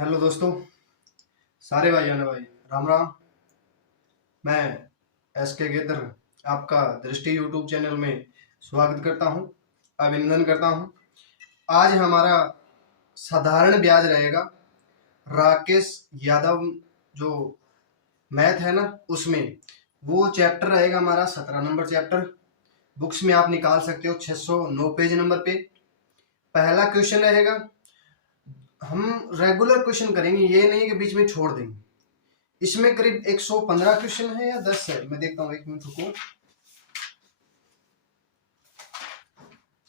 Hello दोस्तों, सारे भाइयों ने भाई राम राम। मैं एस के गेदर आपका दृष्टि यूट्यूब चैनल में स्वागत करता हूं, अभिनंदन करता हूं। आज हमारा साधारण ब्याज रहेगा। राकेश यादव जो मैथ है ना, उसमें वो चैप्टर रहेगा हमारा 17 नंबर चैप्टर। बुक्स में आप निकाल सकते हो 609 पेज नंबर पे। पहला क्वेश्चन रहेगा, हम रेगुलर क्वेश्चन करेंगे, ये नहीं कि बीच में छोड़ देंगे। इसमें करीब 115 क्वेश्चन है या 10 है, मैं देखता हूँ, एक मिनट रुको।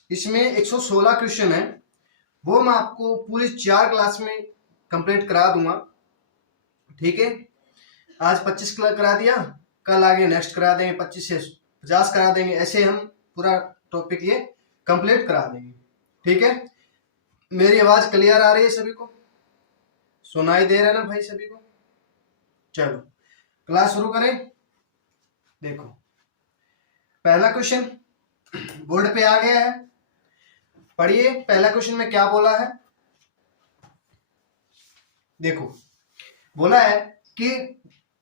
इसमें 116 क्वेश्चन है, वो मैं आपको पूरी 4 क्लास में कंप्लीट करा दूंगा। ठीक है, आज 25 करा दिया, कल आगे नेक्स्ट करा देंगे, 25 से 50 करा देंगे, ऐसे हम पूरा टॉपिक ये कंप्लीट करा देंगे। ठीक है, मेरी आवाज क्लियर आ रही है सभी को? सुनाई दे रहा है ना भाई सभी को? चलो क्लास शुरू करें। देखो, पहला क्वेश्चन बोर्ड पे आ गया है, पढ़िए। पहला क्वेश्चन में क्या बोला है, देखो। बोला है कि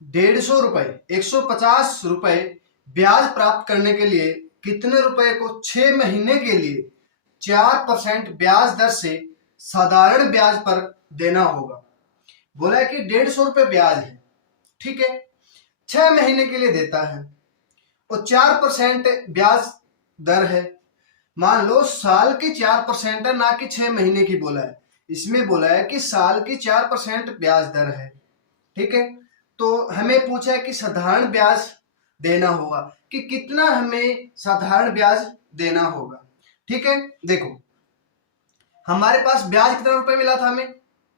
150 रुपए 150 रुपए ब्याज प्राप्त करने के लिए कितने रुपए को 6 महीने के लिए 4% ब्याज दर से साधारण ब्याज पर देना होगा। बोला है कि 150 रुपए ब्याज है, ठीक है, 6 महीने के लिए देता है और 4% ब्याज दर है। मान लो साल की 4% है, ना कि 6 महीने की बोला है। इसमें बोला है कि साल की 4% ब्याज दर है, ठीक है। तो हमें पूछा है कि साधारण ब्याज देना होगा, कि कितना हमें साधारण ब्याज देना होगा। ठीक है, देखो हमारे पास ब्याज कितना रुपए मिला था हमें,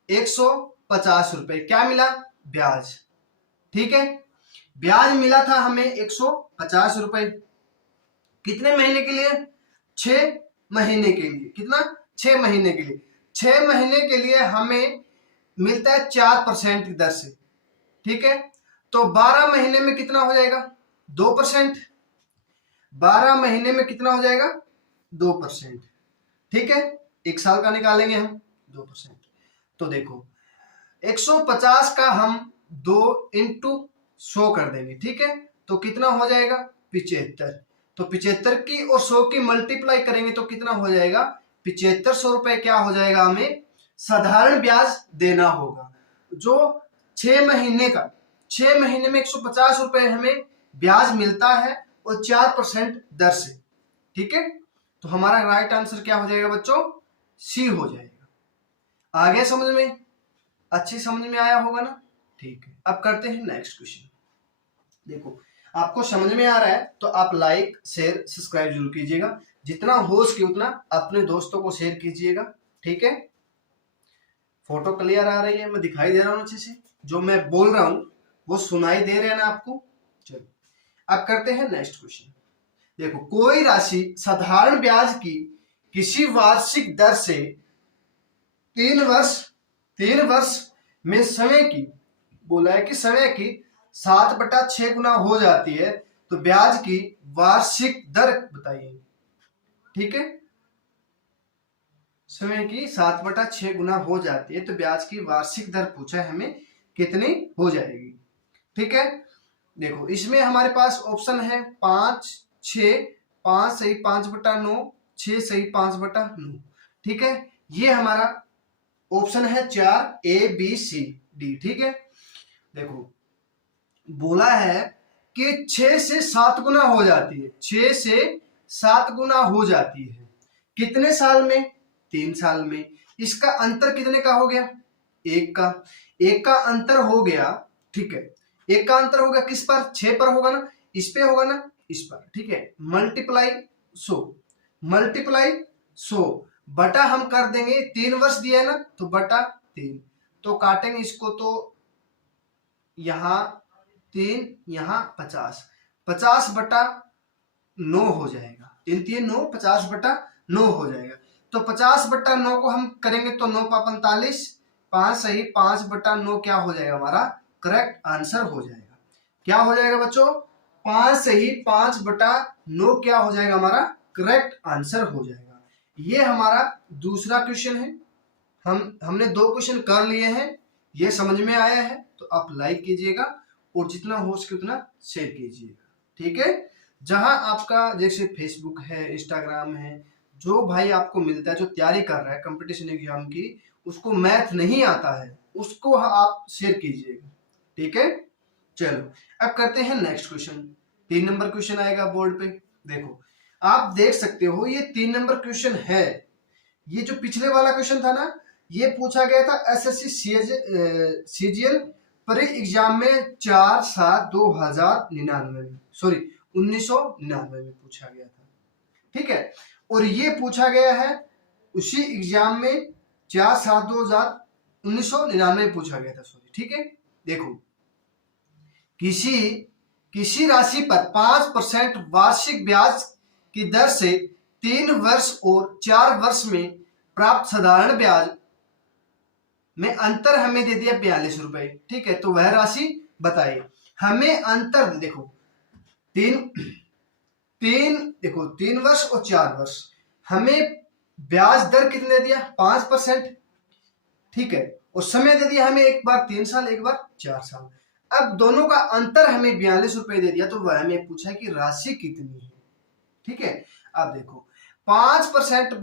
150 रुपए। क्या मिला? ब्याज। ठीक है, ब्याज मिला था हमें 150 रुपए। कितने महीने के लिए? 6 महीने के लिए। कितना? 6 महीने के लिए। 6 महीने के लिए हमें मिलता है 4% की दर से। ठीक है, तो 12 महीने में कितना हो जाएगा? 2%। 12 महीने में कितना हो जाएगा? 2%। ठीक है, एक साल का निकालेंगे हम 2%। तो देखो 150 का हम 2 इंटू 100 कर देंगे। ठीक है, तो कितना हो जाएगा? 75। तो 75 की और 100 की मल्टीप्लाई करेंगे तो कितना हो जाएगा? 7500 रुपए क्या हो जाएगा, हमें साधारण ब्याज देना होगा। जो 6 महीने का, 6 महीने में 150 रुपए हमें ब्याज मिलता है और 4% दर से। ठीक है, तो हमारा राइट आंसर क्या हो जाएगा बच्चों? सी हो जाएगा। आगे समझ में? अच्छी समझ में आया होगा ना? ठीक है, अब करते हैं नेक्स्ट क्वेश्चन। देखो आपको समझ में आ रहा है तो आप लाइक शेयर सब्सक्राइब जरूर कीजिएगा, जितना हो सके उतना अपने दोस्तों को शेयर कीजिएगा। ठीक है, फोटो क्लियर आ रही है, मैं दिखाई दे रहा हूँ अच्छे से, जो मैं बोल रहा हूँ वो सुनाई दे रहा है ना आपको? चलो अब करते हैं नेक्स्ट क्वेश्चन। देखो, कोई राशि साधारण ब्याज की किसी वार्षिक दर से 3 वर्ष में समय की, बोला है कि समय की 7/6 गुना हो जाती है, तो ब्याज की वार्षिक दर बताइए। ठीक है, समय की 7/6 गुना हो जाती है, तो ब्याज की वार्षिक दर पूछा है हमें, कितनी हो जाएगी। ठीक है, देखो इसमें हमारे पास ऑप्शन है 5, 6, 5 सही 5/9, 6 सही 5/9। ठीक है, ये हमारा ऑप्शन है 4, A, B, C, D। ठीक है, देखो बोला है कि 6 से 7 गुना हो जाती है, 6 से 7 गुना हो जाती है। कितने साल में? 3 साल में। इसका अंतर कितने का हो गया? 1 का। 1 का अंतर हो गया, ठीक है, 1 का अंतर हो गया किस पर? 6 पर होगा ना, इस पे होगा ना, इस पर। ठीक है, मल्टीप्लाई 100 बटा हम कर देंगे, 3 वर्ष दिया है ना, तो बटा 3, तो काटेंगे इसको, तो यहां 3, यहां 50/9 हो जाएगा। 3 3 9, 50/9 हो जाएगा। तो 50/9 को हम करेंगे तो 9 × 45, 5 सही 5/9 क्या हो जाएगा? हमारा करेक्ट आंसर हो जाएगा। क्या हो जाएगा बच्चों? 5 सही 5/9 क्या हो जाएगा? हमारा करेक्ट आंसर हो जाएगा। ये हमारा दूसरा क्वेश्चन है। हमने 2 क्वेश्चन कर लिए हैं, ये समझ में आया है तो आप लाइक कीजिएगा और जितना हो सके उतना शेयर कीजिएगा, ठीक है। जहां आपका जैसे फेसबुक है, इंस्टाग्राम है, जो भाई आपको मिलता है जो तैयारी कर रहा है कंपटीशन एग्जाम की, उसको मैथ नहीं आता है, उसको आप शेयर कीजिएगा, ठीक है। चलो अब करते हैं नेक्स्ट क्वेश्चन। 3 नंबर क्वेश्चन आएगा बोर्ड पे। देखो आप देख सकते हो ये 3 नंबर क्वेश्चन है। ये जो पिछले वाला क्वेश्चन था ना, ये पूछा गया था एसएससी सीजीएल प्री एग्जाम में 4/7/2099 में, सॉरी 1999 में पूछा गया था, ठीक है। और ये पूछा गया है उसी एग्जाम में 4/7/1999 में पूछा गया था, सॉरी, ठीक है। देखो किसी राशि पर 5% वार्षिक ब्याज की दर से 3 वर्ष और 4 वर्ष में प्राप्त साधारण ब्याज में अंतर हमें दे दिया 42 रुपए, ठीक है। तो वह राशि बताइए। हमें अंतर देखो तीन वर्ष और 4 वर्ष, हमें ब्याज दर कितने दे दिया 5%, ठीक है। और समय दे दिया हमें एक बार 3 साल एक बार 4 साल। अब दोनों का अंतर हमें 42 रुपए दे दिया, तो वह हमें पूछा है कि राशि कितनी है, ठीक है। अब देखो 5%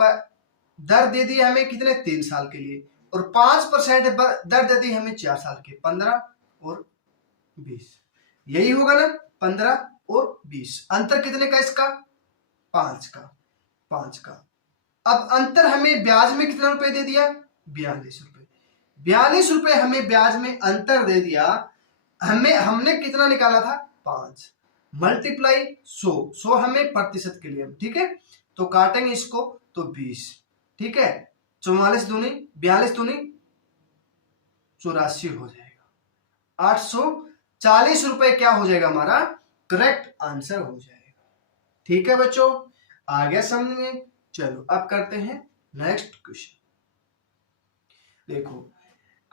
दर दे दी हमें कितने 3 साल के लिए, और 5% दर दे दी हमें 4 साल के, 15 और 20, यही होगा ना 15 और 20। अंतर कितने का इसका 5 का। अब अंतर हमें ब्याज में कितना रुपए दे दिया 42 रुपए। 42 रुपए हमें ब्याज में अंतर दे दिया, हमने कितना निकाला था 5 मल्टीप्लाई 100 हमें प्रतिशत के लिए, ठीक है। तो काटेंगे इसको तो 20, ठीक है। 44 दूनी 42 दूनी 84 हो जाएगा। 840 रुपए क्या हो जाएगा हमारा करेक्ट आंसर हो जाएगा, ठीक है बच्चों, आ गया समझ में। चलो अब करते हैं नेक्स्ट क्वेश्चन। देखो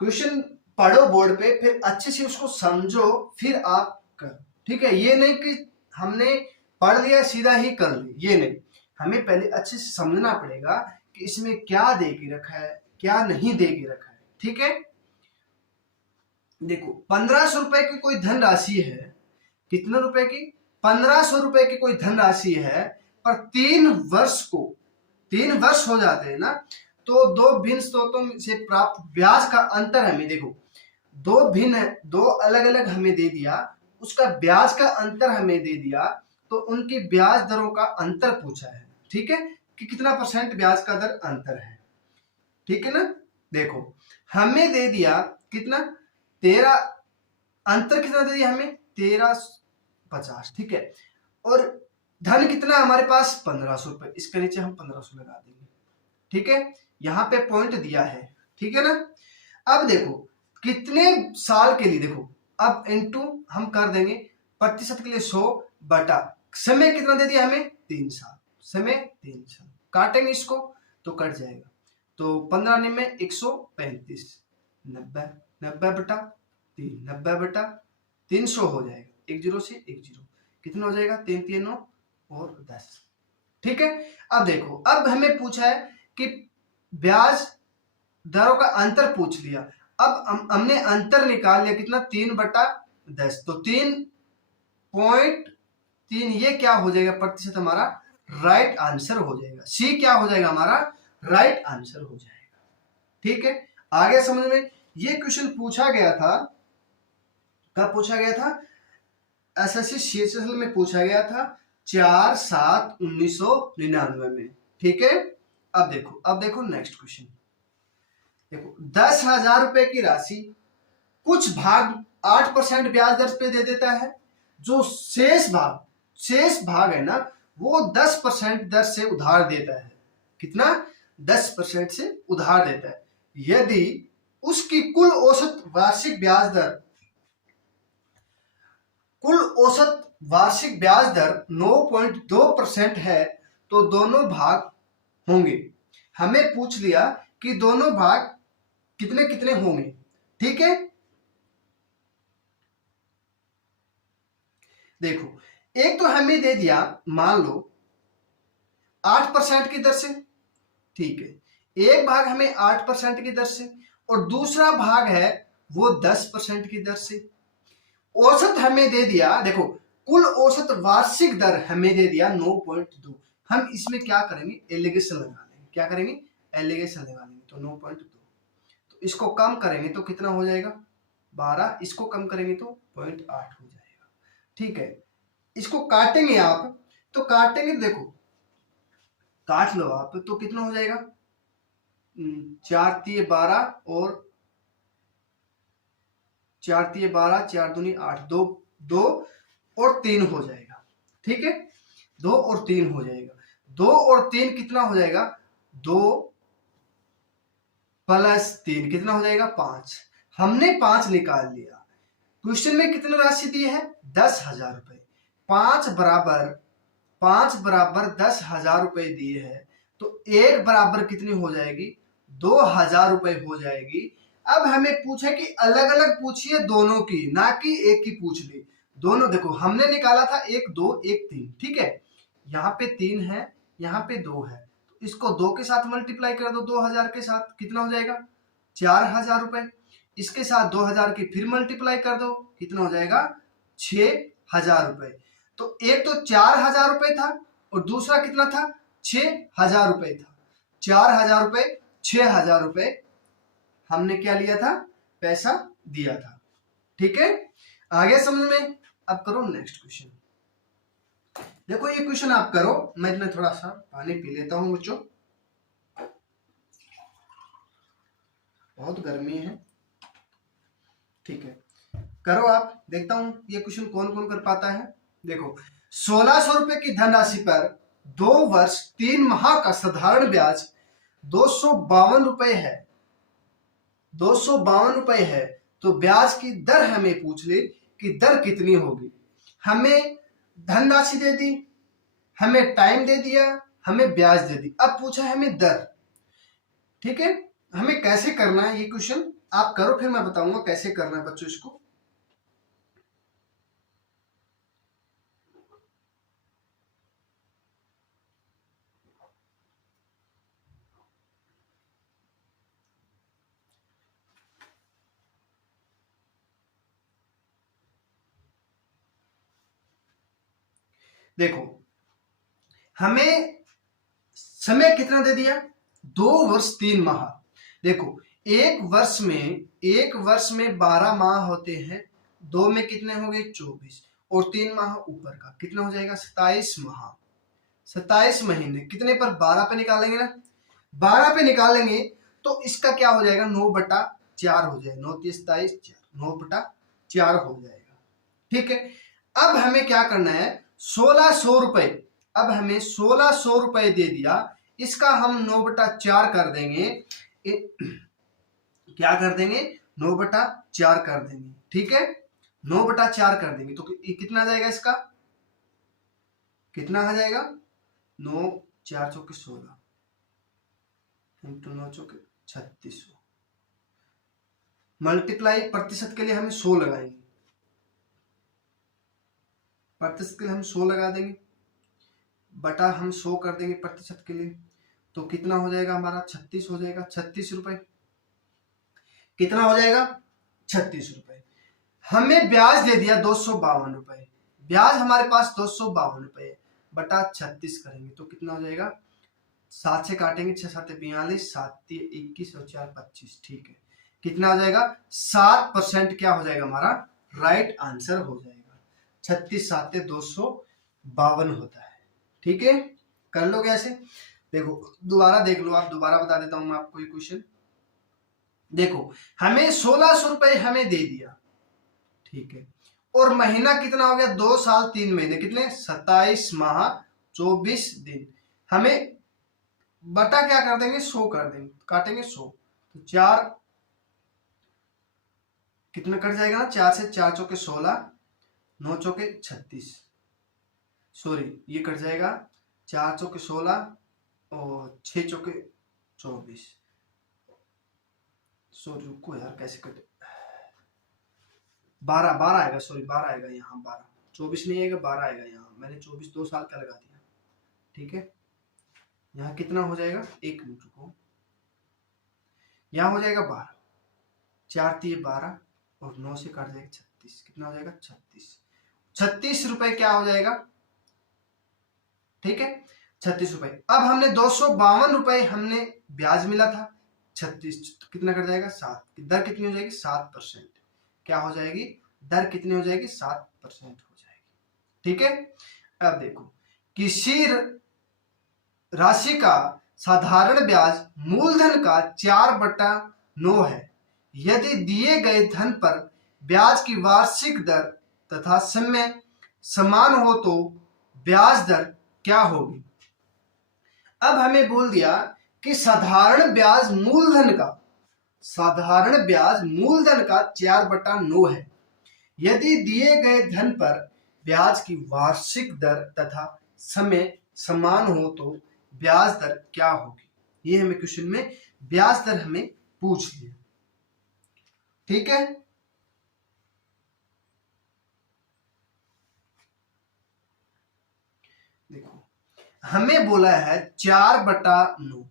क्वेश्चन पढ़ो बोर्ड पे, फिर अच्छे से उसको समझो, फिर आप करो, ठीक है। ये नहीं कि हमने पढ़ लिया सीधा ही कर लिया, ये नहीं, हमें पहले अच्छे से समझना पड़ेगा कि इसमें क्या दे के रखा है क्या नहीं दे के रखा है, ठीक है। देखो 1500 रुपए की कोई धनराशि है, कितने रुपए की 1500 रुपए की कोई धनराशि है, पर 3 वर्ष हो जाते हैं ना, तो 2 भिन्न स्रोतों से प्राप्त ब्याज का अंतर हमें देखो, 2 अलग अलग हमें दे दिया, उसका ब्याज का अंतर हमें दे दिया, तो उनकी ब्याज दरों का अंतर पूछा है, ठीक है, कि कितना परसेंट ब्याज का दर अंतर है, ठीक है ना। देखो हमें दे दिया कितना 13, अंतर कितना दे दिया हमें 1350, ठीक है। और धन कितना हमारे पास 1500 रुपए, इसके नीचे हम 1500 लगा देंगे, ठीक है। यहां पे पॉइंट दिया है, ठीक है ना। अब देखो कितने साल के लिए, देखो अब इनटू हम कर देंगे प्रतिशत के लिए 100 बटा समय कितना दे दिया हमें 3 साल, समय 3 साल, काटेंगे इसको तो कट जाएगा, तो 15 में 135, 90 बटा 3, 90 बटा 300 हो जाएगा, 1 0 से 1 0 कितना हो जाएगा 3 3 9 और 10, ठीक है। अब देखो अब हमें पूछा है कि ब्याज दरों का अंतर पूछ लिया, अब हमने अंतर निकाल लिया कितना 3/10, तो 3.3 ये क्या हो जाएगा प्रतिशत हमारा राइट आंसर हो जाएगा, सी क्या हो जाएगा हमारा राइट आंसर हो जाएगा, ठीक है। आगे समझ में, ये क्वेश्चन पूछा गया था, कब पूछा गया था एसएससी सीजीएल में पूछा गया था 4/7/1999 में, ठीक है। अब देखो नेक्स्ट क्वेश्चन। देखो 10,000 रुपए की राशि कुछ भाग 8% ब्याज दर पे दे देता है, जो शेष भाग है ना वो 10% दर से उधार देता है, कितना 10% से उधार देता है। यदि उसकी कुल औसत वार्षिक ब्याज दर 9.2% है, तो दोनों भाग होंगे। हमें पूछ लिया कि दोनों भाग कितने कितने होंगे, ठीक है। देखो एक तो हमें दे दिया मान लो 8% की दर से, ठीक है, एक भाग हमें 8% की दर से, और दूसरा भाग है वो 10% की दर से। औसत हमें दे दिया, देखो कुल औसत वार्षिक दर हमें दे दिया 9.2। हम इसमें क्या करेंगे, एलिगेशन लगा लेंगे। क्या करेंगे, एलिगेशन लगा लेंगे। तो 9.2, तो इसको कम करेंगे तो कितना हो जाएगा 12, इसको कम करेंगे तो 0.8 हो जाएगा। ठीक है, इसको काटेंगे आप, तो काटेंगे, देखो काट लो आप, तो कितना हो जाएगा 4 तिये 12 और 4 तिये 12, 4 दूनी 8, 2 2 और 3 हो जाएगा। ठीक है, 2 और 3 हो जाएगा। 2 और 3 कितना हो जाएगा, 2 प्लस 3 कितना हो जाएगा 5। हमने 5 निकाल लिया। क्वेश्चन में कितनी राशि दी है 10,000 रुपए। 5 बराबर 10,000 रुपए दिए है, तो 1 बराबर कितनी हो जाएगी 2,000 रुपए हो जाएगी। अब हमें पूछे कि अलग अलग पूछिए दोनों की, ना कि एक की पूछ ली। दोनों देखो हमने निकाला था 1 2 1 3, ठीक है, यहाँ पे 3 है, यहाँ पे 2 है, तो इसको 2 के साथ मल्टीप्लाई कर दो 2,000 के साथ, कितना हो जाएगा 4,000 रुपए। इसके साथ 2,000 की फिर मल्टीप्लाई कर दो, कितना हो जाएगा 6,000 रुपए। तो एक तो 4,000 रुपए था और दूसरा कितना था 6,000 रुपए था। 4,000 रुपए 6,000 रुपए हमने क्या लिया था, पैसा दिया था। ठीक है, आगे समझ में। अब करो नेक्स्ट क्वेश्चन। देखो ये क्वेश्चन आप करो, मैं इसमें थोड़ा सा पानी पी लेता हूं बच्चों, बहुत गर्मी है। ठीक है, करो आप, देखता हूं ये क्वेश्चन कौन कौन कर पाता है। देखो 1,600 रुपए की धनराशि पर 2 वर्ष 3 माह का साधारण ब्याज 252 रुपए है। 252 रुपए है, तो ब्याज की दर हमें पूछ ली कि दर कितनी होगी। हमें धनराशि दे दी, हमें टाइम दे दिया, हमें ब्याज दे दी, अब पूछा है हमें दर। ठीक है, हमें कैसे करना है ये क्वेश्चन आप करो, फिर मैं बताऊंगा कैसे करना है बच्चों इसको। देखो हमें समय कितना दे दिया 2 वर्ष 3 माह। देखो एक वर्ष में 12 माह होते हैं, 2 में कितने हो गए 24 और 3 माह ऊपर का कितना हो जाएगा 27 माह। 27 महीने कितने पर 12 पे निकालेंगे ना, 12 पे निकालेंगे तो इसका क्या हो जाएगा 9/4 हो जाएगा। 9 30 27 9/4 हो जाएगा। ठीक है, अब हमें क्या करना है 1,600 रुपए, अब हमें 1,600 रुपए दे दिया, इसका हम 9/4 कर देंगे। क्या कर देंगे 9/4 कर देंगे। ठीक है, 9/4 कर देंगे तो कितना आ जाएगा, इसका कितना आ जाएगा 9 4 चौके 16 इंटू 9 चौके 3600, मल्टीप्लाई प्रतिशत के लिए हमें 100 लगाएंगे, प्रतिशत के लिए हम 100 लगा देंगे, बटा हम 100 कर देंगे प्रतिशत के लिए, तो कितना हो जाएगा हमारा 36 हो जाएगा। 36 रुपए कितना हो जाएगा 36 रुपए। हमें ब्याज दे दिया 252 रुपए, ब्याज हमारे पास 252 रुपए बटा 36 करेंगे तो कितना हो जाएगा, 7 से काटेंगे 6 7 42, 7 21 और 4 25। ठीक है, कितना हो जाएगा 7% क्या हो जाएगा हमारा राइट आंसर हो जाएगा। 36 7 252 होता है। ठीक है, कर लो कैसे, देखो दोबारा देख लो आप, दोबारा बता देता हूं मैं आपको ये क्वेश्चन। देखो हमें 1,600 रुपए हमें दे दिया, ठीक है, और महीना कितना हो गया 2 साल 3 महीने, कितने 27 माह 24 दिन। हमें बटा क्या कर देंगे 100 कर देंगे, काटेंगे 100 तो 4 कितना कट जाएगा ना, 4 से 4 चौके 16, 9 चौके 36, सॉरी ये कट जाएगा 4 चौके 16 और 6 चौके 24, सॉरी रुको यार कैसे कटे 12 आएगा, सॉरी 12 आएगा यहाँ, 12 24 नहीं आएगा 12 आएगा यहाँ, मैंने 24 2 साल का लगा दिया। ठीक है, यहाँ कितना हो जाएगा, एक मिनट रुको, यहाँ हो जाएगा 12, 4 तिये 12 और 9 से काट जाएगा 36, कितना हो जाएगा 36 रुपए क्या हो जाएगा, ठीक है 36 रुपए। अब हमने 252 रुपए हमने ब्याज मिला था, 36 कितना कर जाएगा 7, दर कितनी हो जाएगी 7%, क्या हो जाएगी दर कितनी हो जाएगी 7% हो जाएगी, ठीक है। अब देखो किसी राशि का साधारण ब्याज मूलधन का 4/9 है, यदि दिए गए धन पर ब्याज की वार्षिक दर तथा समय समान हो तो ब्याज दर क्या होगी। अब हमें बोल दिया कि साधारण ब्याज मूलधन का 4/9 है, यदि दिए गए धन पर ब्याज की वार्षिक दर तथा समय समान हो तो ब्याज दर क्या होगी। ये हमें क्वेश्चन में ब्याज दर हमें पूछ लिया, ठीक है। देखो हमें बोला है 4/9,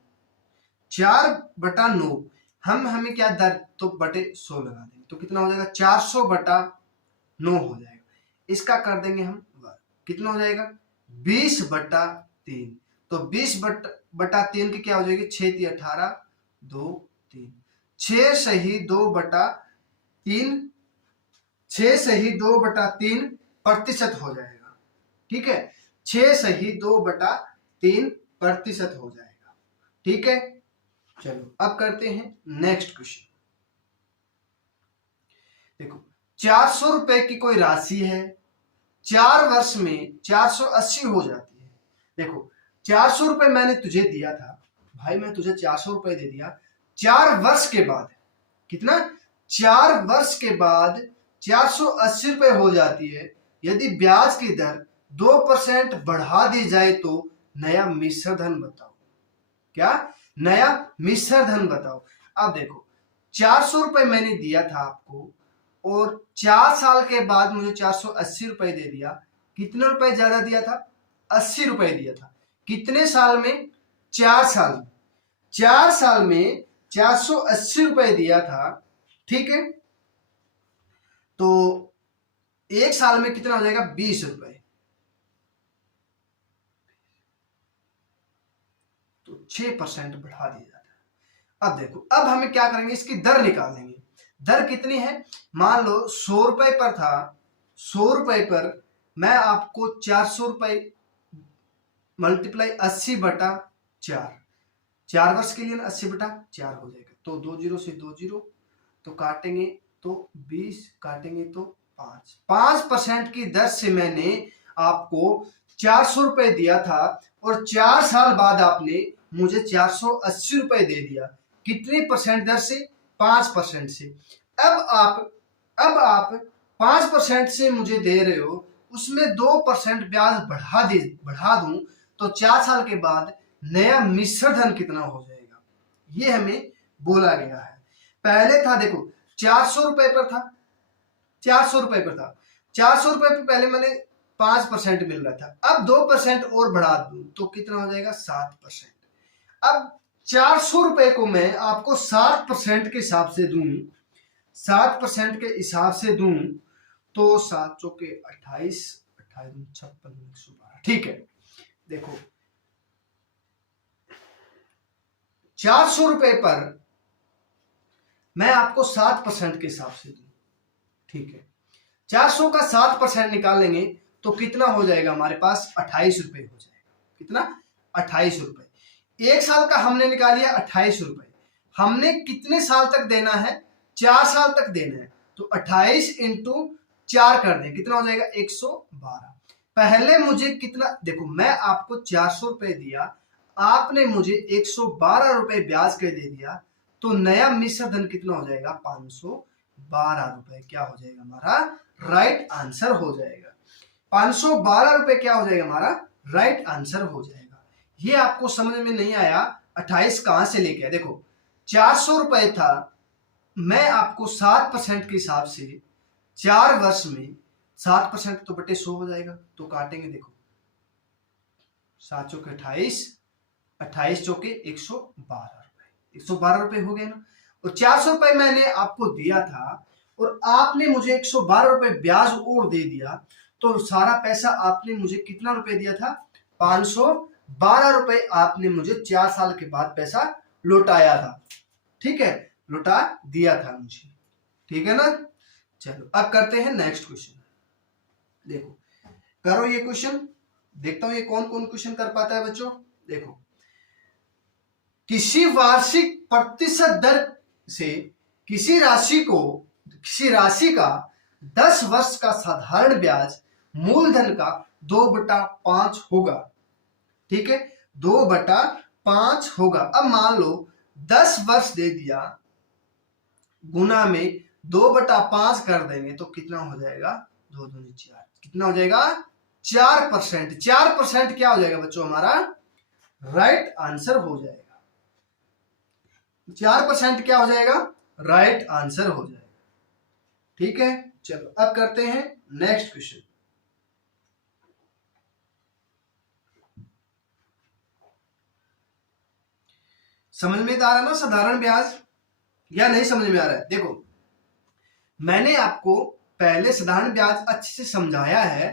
4/9 हमें क्या दर तो बटे 100 लगा देंगे तो कितना हो जाएगा 400/9 हो जाएगा। इसका कर देंगे हम कितना हो जाएगा 20/3, तो 20/3 की क्या हो जाएगी 6 × 18 2 3, 6 सही 2/3, 6 सही 2/3% हो जाएगा, ठीक है 6 सही 2/3% हो जाएगा, ठीक है। चलो अब करते हैं नेक्स्ट क्वेश्चन। देखो 400 रुपए की कोई राशि है, 4 वर्ष में 480 हो जाती है। देखो 400 रुपए मैंने तुझे दिया था भाई, मैं तुझे 400 रुपए दे दिया, 4 वर्ष के बाद कितना 4 वर्ष के बाद 480 रुपए हो जाती है, यदि ब्याज की दर 2% बढ़ा दी जाए तो नया मिश्र धन बताओ। क्या नया मिश्र धन बताओ। अब देखो 400 रुपए मैंने दिया था आपको और 4 साल के बाद मुझे 480 रुपए दे दिया, कितने रुपए ज्यादा दिया था 80 रुपए दिया था, कितने साल में 4 साल में, 4 साल में 480 रुपए दिया था, ठीक है। तो एक साल में कितना हो जाएगा 20 रुपए, तो 6% बढ़ा दिया जाता है। अब देखो अब हमें क्या करेंगे इसकी दर निकालेंगे। दर कितनी है, मान लो 100 रुपए पर था, 100 रुपए पर मैं आपको 400 रुपए मल्टीप्लाई 80/4, 4 वर्ष के लिए 80/4 हो जाएगा, तो 2 0 से 2 0 तो काटेंगे तो 20 काटेंगे तो 5% की दर से मैंने आपको 400 रुपए दिया था और 4 साल बाद आपने मुझे 480 रुपए दे दिया, कितने परसेंट दर से 5% से। अब आप 5% से मुझे दे रहे हो, उसमें 2% ब्याज बढ़ा दूं तो 4 साल के बाद नया मिश्र धन कितना हो जाएगा, ये हमें बोला गया है। पहले था देखो 400 रुपए पर था, 400 रुपए पर था, 400 रुपए पर पहले मैंने 5% मिल रहा था, अब 2% और बढ़ा दूं तो कितना हो जाएगा 7%। अब 400 रुपए को मैं आपको 7% के हिसाब से दूं, 7% के हिसाब से दूं तो 7 चौके 28, 28 56 112, ठीक है। देखो 400 रुपए पर मैं आपको 7% के हिसाब से दूं, ठीक है। 400 का 7% निकालेंगे तो कितना हो जाएगा हमारे पास 28 रुपए हो जाएगा, कितना 28 रुपए। एक साल का हमने निकाल लिया 28 रुपए, हमने कितने साल तक देना है 4 साल तक देना है, तो 28 × 4 कर दें कितना हो जाएगा 112। पहले मुझे कितना देखो मैं आपको 400 रुपए दिया, आपने मुझे 112 रुपए ब्याज के दे दिया, तो नया मिश्र धन कितना हो जाएगा 512 रुपए, क्या हो जाएगा हमारा राइट आंसर हो जाएगा। 512 रुपए क्या हो जाएगा हमारा राइट आंसर हो जाएगा। ये आपको समझ में नहीं आया 28 कहां से लेके आए। देखो 400 रुपए था, मैं आपको 7% के हिसाब से 4 वर्ष में 7% तो बटे 100 हो जाएगा, तो काटेंगे देखो 7 चौके 28, 28 चौके 112 रुपए, 112 रुपए हो गए ना। और 400 रुपए मैंने आपको दिया था और आपने मुझे 112 रुपए ब्याज और दे दिया, तो सारा पैसा आपने मुझे कितना रुपए दिया था? 512 रुपए आपने मुझे 4 साल के बाद पैसा लौटाया था। ठीक है, लौटा दिया था मुझे। ठीक है ना। चलो अब करते हैं नेक्स्ट क्वेश्चन। देखो करो ये क्वेश्चन, देखता हूं ये कौन कौन क्वेश्चन कर पाता है बच्चों। देखो, किसी वार्षिक प्रतिशत दर से किसी राशि का 10 वर्ष का साधारण ब्याज मूलधन का 2/5 होगा। ठीक है, 2/5 होगा। अब मान लो 10 वर्ष दे दिया, गुना में 2/5 कर देंगे तो कितना हो जाएगा? 2 दूनी 4, कितना हो जाएगा? 4%। 4% क्या हो जाएगा बच्चों? हमारा राइट आंसर हो जाएगा। 4% क्या हो जाएगा? राइट आंसर हो जाएगा। ठीक है, चलो अब करते हैं नेक्स्ट क्वेश्चन। समझ में आ रहा है ना साधारण ब्याज, या नहीं समझ में आ रहा है? देखो, मैंने आपको पहले साधारण ब्याज अच्छे से समझाया है,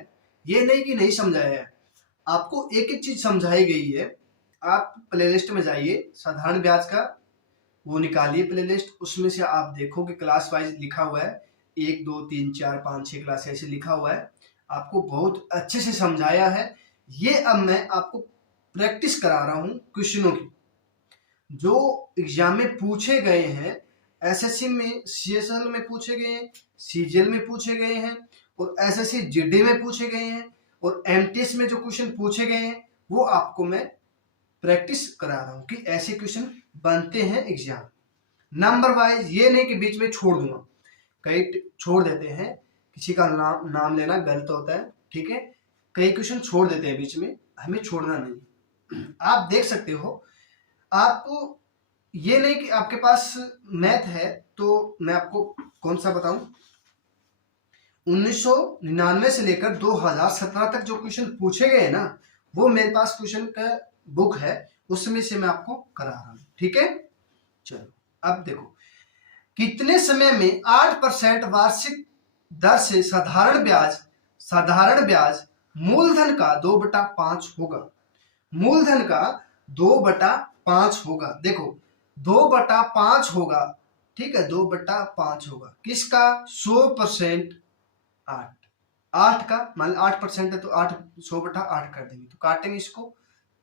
ये नहीं कि नहीं समझाया है, आपको एक एक चीज समझाई गई है। आप प्लेलिस्ट में जाइए, साधारण ब्याज का वो निकालिए प्लेलिस्ट, उसमें से आप देखोगे क्लास वाइज लिखा हुआ है, 1 2 3 4 5 6 क्लास ऐसे लिखा हुआ है, आपको बहुत अच्छे से समझाया है। ये अब मैं आपको प्रैक्टिस करा रहा हूं क्वेश्चनों की, जो एग्जाम में पूछे गए हैं। एसएससी में, सीएसएल में पूछे गए हैं, सीजीएल में पूछे गए हैं, और एसएससी जीडी में पूछे गए हैं, और एमटीएस में जो क्वेश्चन पूछे गए हैं वो आपको मैं प्रैक्टिस करा रहा हूं कि ऐसे क्वेश्चन बनते हैं एग्जाम नंबर वाइज। ये नहीं कि बीच में छोड़ दूंगा, कई छोड़ देते हैं, किसी का नाम लेना गलत होता है। ठीक है, कई क्वेश्चन छोड़ देते हैं बीच में, हमें छोड़ना नहीं। आप देख सकते हो, आप ये नहीं कि आपके पास मैथ है तो मैं आपको कौन सा बताऊं, 1999 से लेकर 2017 तक जो क्वेश्चन पूछे गए हैं ना, वो मेरे पास क्वेश्चन का बुक है, उसमें से मैं आपको करा रहा हूं। ठीक है, चलो अब देखो, कितने समय में 8% वार्षिक दर से साधारण ब्याज मूलधन का 2/5 होगा? मूलधन का 2/5 होगा। देखो 2/5 होगा, ठीक है, 2/5 होगा किसका? 100%। 8 का, मान 8% है तो 100/8 कर देंगे, तो काटेंगे इसको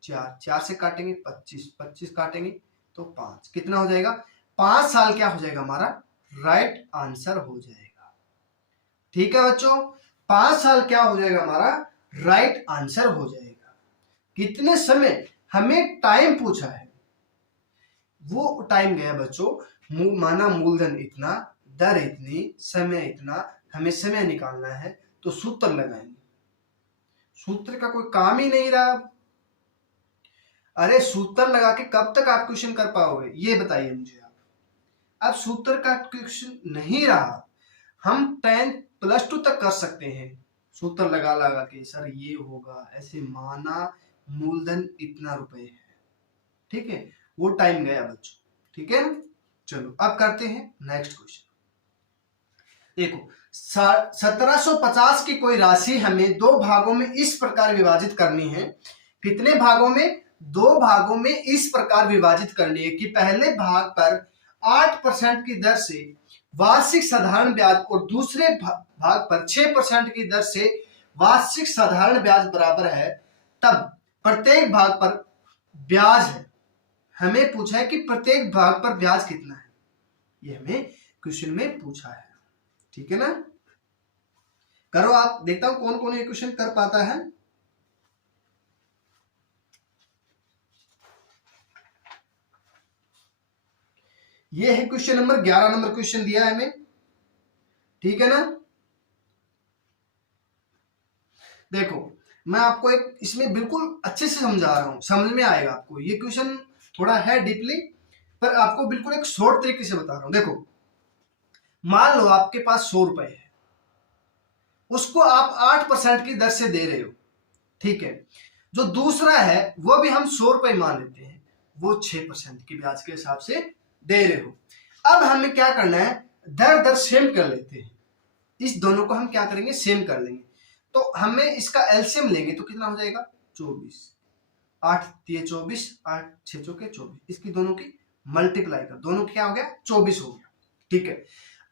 4 से काटेंगे 25 काटेंगे तो 5, कितना हो जाएगा? 5 साल क्या हो जाएगा हमारा? राइट आंसर हो जाएगा। ठीक है बच्चों, 5 साल क्या हो जाएगा हमारा? राइट आंसर हो जाएगा। कितने समय हमें टाइम पूछा है, वो टाइम गया बच्चों, माना मूलधन इतना, दर इतनी, समय इतना, हमें समय निकालना है तो सूत्र लगाएंगे। सूत्र का कोई काम ही नहीं रहा। अरे सूत्र लगा के कब तक आप क्वेश्चन कर पाओगे, ये बताइए मुझे आप। अब सूत्र का क्वेश्चन नहीं रहा, हम 10 + 2 तक कर सकते हैं सूत्र लगा लगा के, सर ये होगा ऐसे, माना मूलधन इतना रुपए है। ठीक है, वो टाइम गया बच्चों। ठीक है ना, चलो अब करते हैं नेक्स्ट क्वेश्चन। देखो, 1750 की कोई राशि हमें 2 भागों में इस प्रकार विभाजित करनी है। कितने भागों में? 2 भागों में इस प्रकार विभाजित करनी है कि पहले भाग पर 8% की दर से वार्षिक साधारण ब्याज और दूसरे भाग पर 6% की दर से वार्षिक साधारण ब्याज बराबर है, तब प्रत्येक भाग पर ब्याज है। हमें पूछा है कि प्रत्येक भाग पर ब्याज कितना है, ये हमें क्वेश्चन में पूछा है। ठीक है ना, करो आप, देखता हूं कौन कौन ये क्वेश्चन कर पाता है। ये है क्वेश्चन नंबर 11 नंबर क्वेश्चन दिया है हमें। ठीक है ना, देखो मैं आपको एक इसमें बिल्कुल अच्छे से समझा रहा हूं, समझ में आएगा आपको। ये क्वेश्चन थोड़ा है डीपली, पर आपको बिल्कुल एक शॉर्ट तरीके से बता रहा हूं। देखो, मान लो आपके पास 100 रुपए है, उसको आप 8% की दर से दे रहे हो। ठीक है, जो दूसरा है वो भी हम 100 रुपए मान लेते हैं, वो 6% की ब्याज के हिसाब से दे रहे हो। अब हमें क्या करना है, दर दर सेम कर लेते हैं। इस दोनों को हम क्या करेंगे, सेम कर लेंगे। तो हमें इसका एलसीएम लेंगे तो कितना हो जाएगा, 24, 8 3 24, 8 6 चौके 24, इसकी दोनों की मल्टीप्लाई कर, दोनों क्या हो गया, 24 हो गया। ठीक है,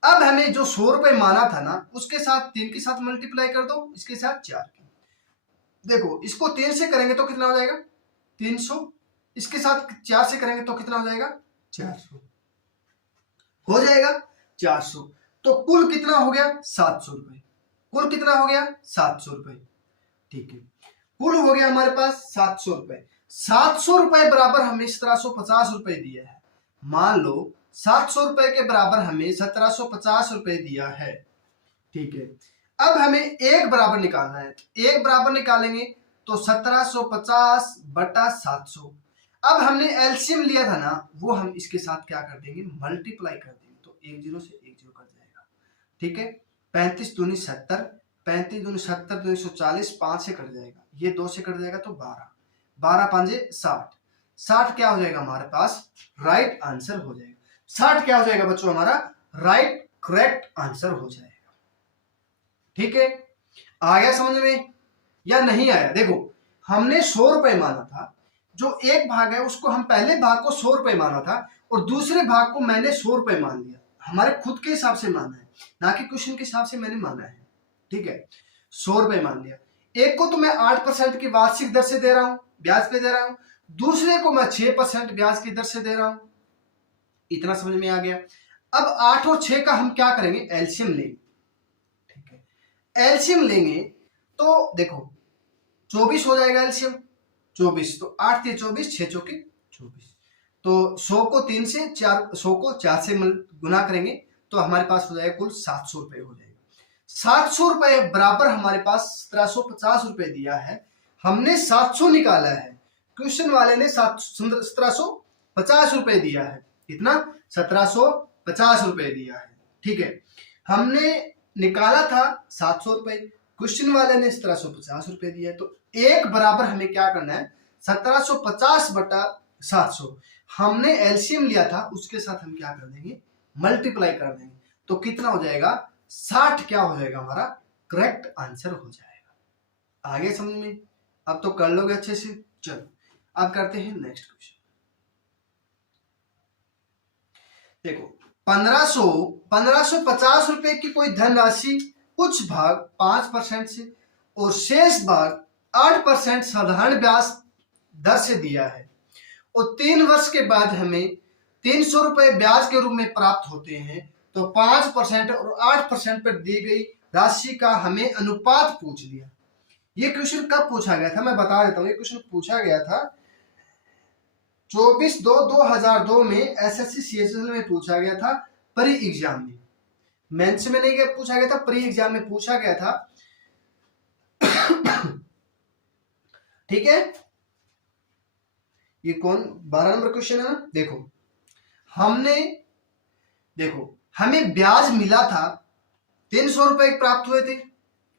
अब हमें जो 100 रुपए माना था ना, उसके साथ 3 के साथ मल्टीप्लाई कर दो, इसके साथ 4 की। देखो इसको 3 से करेंगे तो कितना हो जाएगा, 300, इसके साथ 4 से करेंगे तो कितना हो जाएगा, 400 हो जाएगा, 400। तो कुल कितना हो गया, 700 रुपए। कुल कितना हो गया, 700 रुपए। ठीक है, कुल हो गया हमारे पास 700 रुपए। 700 रुपए बराबर हमें 1750 रुपए दिया है। मान लो 700 रुपए के बराबर हमें 1750 रुपए दिया है। ठीक है, अब हमें एक बराबर निकालना है। एक बराबर निकालेंगे तो 1750 बटा 700। अब हमने एलसीएम लिया था ना, वो हम इसके साथ क्या कर देंगे, मल्टीप्लाई कर देंगे। तो 1 0 से 1 0 कट जाएगा। ठीक है, 35 दूनी 70, 35 दूनी 70, 240, 5 से कट जाएगा, ये 2 से कट जाएगा तो 12, 12 पांजे 60, 60 क्या हो जाएगा हमारे पास, राइट आंसर हो जाएगा। 60 क्या हो जाएगा बच्चों, हमारा राइट करेक्ट आंसर हो जाएगा। ठीक है, आ गया समझ में या नहीं आया? देखो हमने 100 रुपए माना था, जो एक भाग है उसको हम पहले भाग को 100 रुपए माना था और दूसरे भाग को मैंने 100 रुपए मान लिया। हमारे खुद के हिसाब से माना है, ना कि क्वेश्चन के हिसाब से मैंने माना है। ठीक है, 100 रुपए मान लिया। एक को तो मैं 8% की वार्षिक दर से दे रहा हूं, ब्याज पे दे रहा हूं, दूसरे को मैं 6% ब्याज की दर से दे रहा हूं। इतना समझ में आ गया। अब 8 और 6 का हम क्या करेंगे, एलसीएम लेंगे। ठीक है, एलसीएम लेंगे तो देखो 24 हो जाएगा एलसीएम, 24, तो 8 3 24, 6 चौके 24। तो 100 को 3 से 4, 100 को 4 से गुना करेंगे तो हमारे पास हो जाएगा कुल 700 रुपए हो जाएगा। 700 रुपए बराबर हमारे पास 1750 रुपए दिया है, हमने 700 निकाला है, क्वेश्चन वाले ने 1750 रुपए दिया है। कितना, 1750 रुपए दिया है। ठीक है, हमने निकाला था 700 रुपए, क्वेश्चन वाले ने 1750 रुपए दिया है। तो एक बराबर हमें क्या करना है, 1750 बटा 700। हमने एलसीएम लिया था, उसके साथ हम क्या कर देंगे, मल्टीप्लाई कर देंगे। तो कितना हो जाएगा, 60 क्या हो जाएगा, हमारा करेक्ट आंसर हो जाएगा। आगे समझ में? अब तो कर लोगे अच्छे से। चलो अब करते हैं नेक्स्ट क्वेश्चन। देखो 1550 रुपए की कोई धनराशि कुछ भाग 5% से और शेष भाग 8% साधारण ब्याज दर से दिया है और 3 वर्ष के बाद हमें 300 रुपए ब्याज के रूप में प्राप्त होते हैं। तो 5% और 8% पर दी गई राशि का हमें अनुपात पूछ लिया। ये क्वेश्चन कब पूछा गया था, मैं बता देता हूँ। ये क्वेश्चन पूछा गया था 24/2/2002 में एसएससी सीएचएल में पूछा गया था, प्री एग्जाम में। मेंस में नहीं पूछा गया था, प्री एग्जाम में पूछा गया था। ठीक है, ये कौन 12 नंबर क्वेश्चन है ना। देखो हमें ब्याज मिला था, 300 रुपए प्राप्त हुए थे।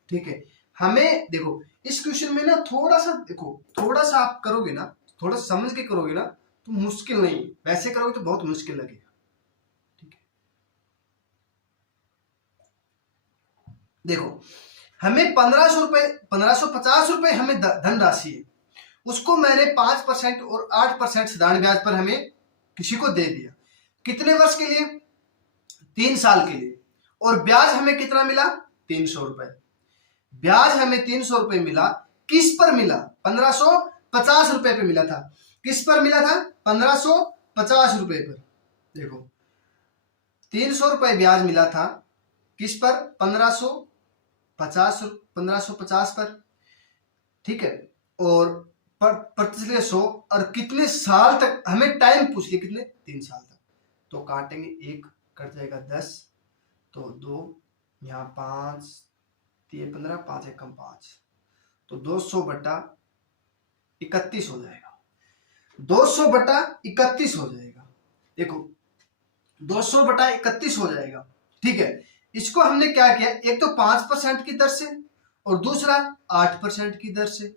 ठीक है, हमें देखो इस क्वेश्चन में ना थोड़ा सा देखो, थोड़ा सा आप करोगे ना, थोड़ा समझ के करोगे ना तो मुश्किल नहीं, वैसे करोगे तो बहुत मुश्किल लगेगा। ठीक है, देखो हमें 1550 रुपए हमें धनराशि है, उसको मैंने 5% और 8% साधारण ब्याज पर हमें किसी को दे दिया। कितने वर्ष के लिए, 3 साल के लिए। और ब्याज हमें कितना मिला, 300 रुपए। ब्याज हमें 300 रुपए मिला, किस पर मिला, 1550 रुपए पे मिला था। किस पर मिला था, 1550 रुपए पर। देखो 300 रुपए ब्याज मिला था, किस पर, 1550 पर। ठीक है, और प्रतिशत 100, और कितने साल तक हमें टाइम पूछ लिया, कितने, 3 साल तक। तो काटेंगे, 1 कट जाएगा 10, तो 2 यहाँ 5 3 15, 5 1 5, तो 200 बटा 31 हो जाएगा। 200 बटा 31 हो जाएगा। देखो 200 बटा 31 हो जाएगा। ठीक है, इसको हमने क्या किया, एक तो 5% की दर से और दूसरा 8% की दर से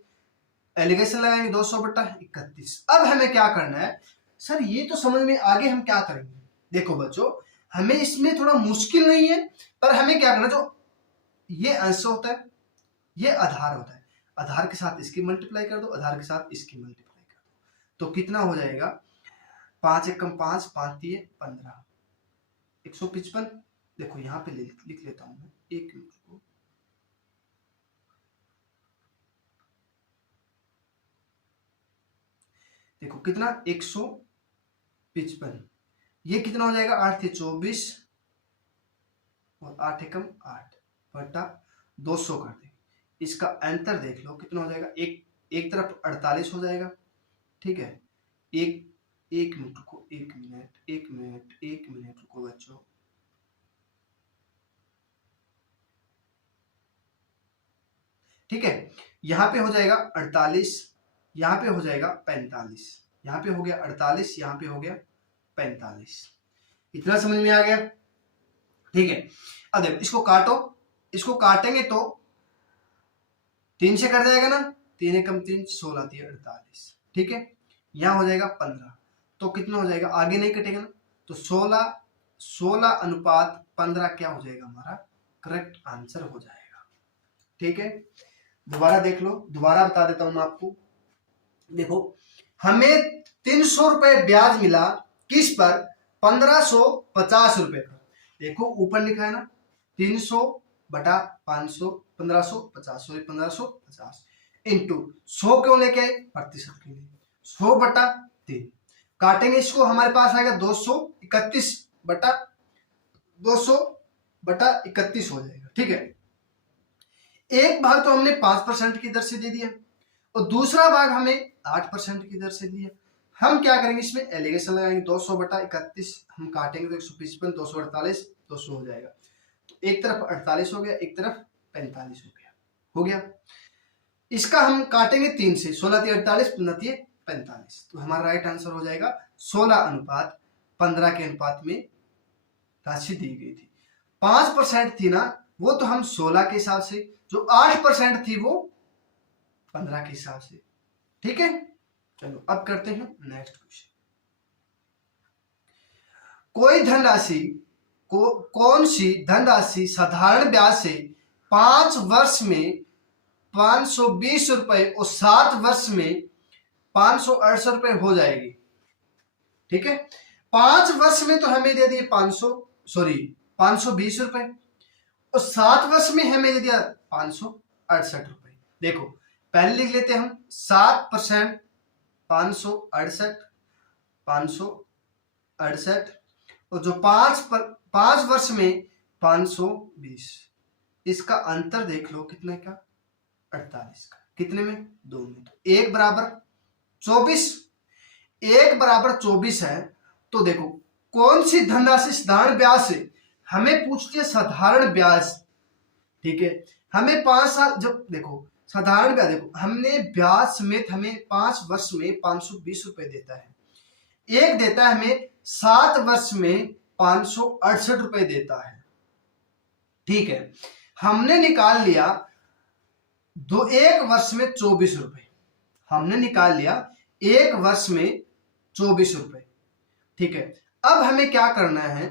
एलिगेशन लगाएंगे, 200 बटा 31। अब हमें क्या करना है, सर ये तो समझ में आगे, हम क्या करेंगे, देखो बच्चों, हमें इसमें थोड़ा मुश्किल नहीं है, पर हमें क्या करना, जो ये अंश होता है, ये आधार होता है, आधार के साथ इसकी मल्टीप्लाई कर दो, आधार के साथ इसकी मल्टीप्लाई कर दो, तो कितना हो जाएगा, 5 एकम 5, 5 दिए 15, 155। देखो यहाँ पे लिख लेता हूं मैं, एक मिनट को, देखो कितना 155, ये कितना हो जाएगा, 8 थे 24 और 8 एकम 8 बटा 200 कर दे, इसका अंतर देख लो कितना हो जाएगा, एक तरफ 48 हो जाएगा, ठीक है। एक मिनट रुको, एक मिनट रुको बच्चों, ठीक है। यहाँ पे हो जाएगा 48, यहाँ पे हो जाएगा 45, यहाँ पे हो गया 48, यहाँ पे हो गया 45, इतना समझ में आ गया, ठीक है। अब देखो इसको काटो, इसको काटेंगे तो 3 से कट जाएगा ना, 3 एकम 3, 16 3 48, ठीक है। यहाँ हो जाएगा 15, तो कितना हो जाएगा, आगे नहीं कटेगा ना, तो 16 अनुपात 15 क्या हो जाएगा, हमारा करेक्ट आंसर हो जाएगा, ठीक है। दोबारा देख लो, दोबारा बता देता हूं मैं आपको, देखो हमें 300 रुपए ब्याज मिला, किस पर, 1550 रुपए पर। देखो ऊपर लिखा है ना, 300 बटा 500, 1550, सॉरी 1550 इंटू 100 क्यों लेके आए, प्रतिशत के लिए, 100 बटा 3, काटेंगे इसको, हमारे पास आएगा 231 बटा 200 बटा 31 हो जाएगा, ठीक है। एक भाग तो हमने 5% की दर से दे दिया और दूसरा भाग हमें 8% की दर से दिया। हम क्या करेंगे, इसमें एलिगेशन लगाएंगे, 200 बटा 31 हम काटेंगे तो 155, 248 200 हो जाएगा, तो एक तरफ 48 हो गया, एक तरफ 45 हो गया। इसका हम काटेंगे 3 से, 16 3 48, 15 45, तो हमारा राइट आंसर हो जाएगा 16 अनुपात 15 के अनुपात में राशि दी गई थी। 5% थी ना, वो तो हम 16 के हिसाब से, जो 8% थी वो 15 के हिसाब से, ठीक है। चलो अब करते हैं नेक्स्ट क्वेश्चन। कोई धनराशि को, कौन सी धनराशि साधारण ब्याज से 5 वर्ष में 520 रुपए और 7 वर्ष में 568 रुपए हो जाएगी, ठीक है। 5 वर्ष में तो हमें दे दिए 520 रुपए और 7 वर्ष में हमें दे दिया 568 रुपए। देखो पहले लिख लेते हैं हम, 7% 568 और जो 5 वर्ष में 520, इसका अंतर देख लो कितने का, 48 का, कितने में, 2 में, तो 1 बराबर 24, 1 बराबर 24 है। तो देखो कौन सी धनराशि साधारण ब्याज से, हमें पूछती है साधारण ब्याज, ठीक है। हमें 5 साल, जब देखो साधारण ब्याज, देखो हमने ब्याज समेत हमें 5 वर्ष में 520 रुपए देता है, एक देता है हमें 7 वर्ष में 568 रुपए देता है, ठीक है। हमने निकाल लिया एक वर्ष में 24 रुपए, हमने निकाल लिया 1 वर्ष में 24 रुपए, ठीक है। अब हमें क्या करना है,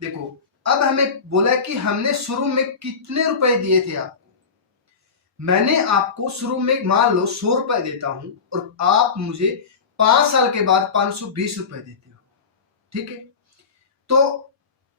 देखो अब हमें बोला कि हमने शुरू में कितने रुपए दिए थे आपको, मैंने आपको शुरू में मान लो 100 रुपए देता हूं और आप मुझे 5 साल के बाद 520 रुपए देते हो, ठीक है। तो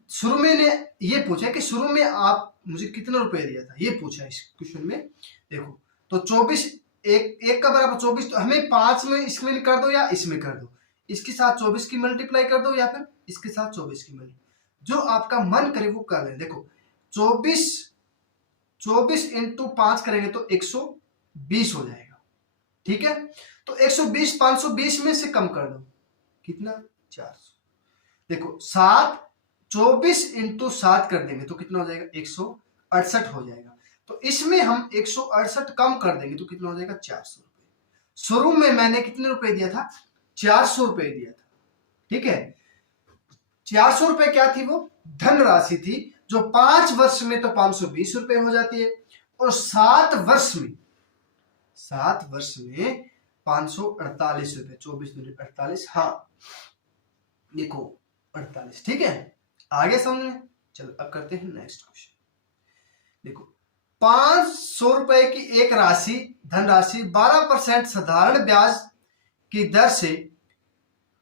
शुरू में ने ये पूछा कि शुरू में आप मुझे कितना रुपए दिया था, ये पूछा इस क्वेश्चन में। देखो तो 24, एक का बराबर 24, तो हमें 5 में इसमें कर दो या इसमें कर दो, इसके साथ 24 की मल्टीप्लाई कर दो या फिर इसके साथ 24 की मल्टीप्लाई, जो आपका मन करे वो कर लें। देखो 24 इंटू 5 करेंगे तो 120 हो जाएगा, ठीक है। तो 120 520 में से कम कर दो, कितना, 400। देखो 24 इंटू 7 कर देंगे तो कितना हो जाएगा, 168 हो जाएगा। तो इसमें हम 168 कम कर देंगे तो कितना हो जाएगा, 400 रुपए। शुरू में मैंने कितने रुपए दिया था, 400 रुपए दिया था, ठीक है। 400 रुपए क्या थी, वो धनराशि थी, जो 5 वर्ष में तो 520 रुपए हो जाती है और 7 वर्ष में 548 रुपए, 24 दूनी 48। हाँ देखो 48। ठीक है, आगे समझ में। चलो अब करते हैं नेक्स्ट क्वेश्चन। देखो 500 रुपए की एक राशि धनराशि 12% साधारण ब्याज की दर से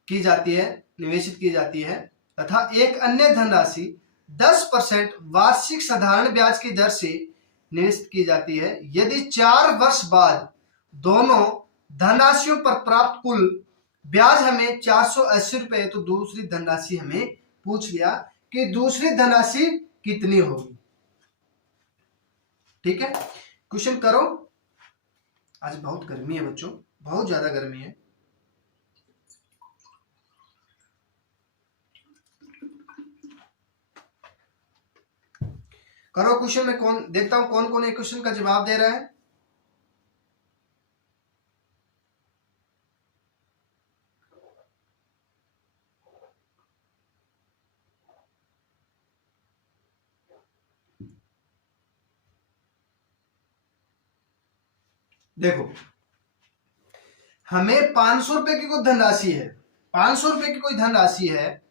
की जाती है, निवेशित की जाती है, तथा एक अन्य धनराशि 10% वार्षिक साधारण ब्याज की दर से निवेशित की जाती है। यदि 4 वर्ष बाद दोनों धनराशियों पर प्राप्त कुल ब्याज हमें 480 रुपए, तो दूसरी धनराशि हमें पूछ लिया कि दूसरी धनराशि कितनी होगी। ठीक है, क्वेश्चन करो। आज बहुत गर्मी है बच्चों, बहुत ज्यादा गर्मी है। करो क्वेश्चन में, कौन देखता हूं कौन कौन एक क्वेश्चन का जवाब दे रहा है। देखो हमें 500 रुपए की कोई धनराशि है, 500 रुपए की कोई धनराशि है,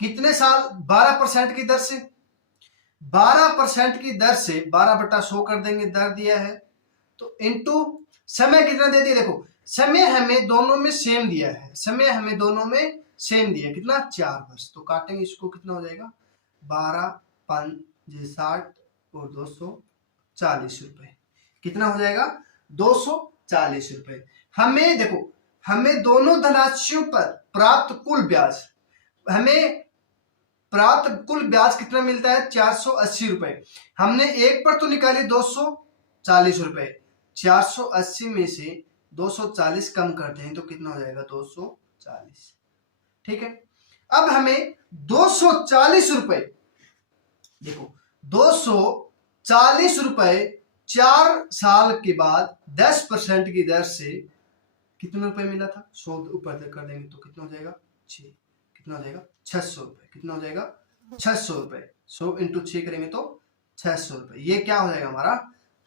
कितने साल, 12% की दर से, 12% की दर से 12/100 कर देंगे, दर दिया है तो इनटू समय कितना दे दिया। देखो समय हमें दोनों में सेम दिया है, समय हमें दोनों में सेम दिया, कितना 4 वर्ष, तो काटेंगे इसको, कितना हो जाएगा 12 5 60 और 240 रुपए, कितना हो जाएगा 240 रुपए। हमें देखो हमें दोनों धनराशियों पर प्राप्त कुल ब्याज, हमें प्राप्त कुल ब्याज कितना मिलता है 480 रुपए। हमने एक पर तो निकाली 240 रुपए, 480 में से 240 कम करते हैं तो कितना हो जाएगा 240। ठीक है, अब हमें 240 रुपए, देखो 240 रुपए 4 साल के बाद 10% की दर से कितने रुपए मिला था, 100 ऊपर कर देंगे तो कितना हो जाएगा 6, कितना हो जाएगा 600 रुपए, कितना हो जाएगा 600 रुपए, 100 इंटू 6 करेंगे तो 600 रुपए। ये क्या हो जाएगा हमारा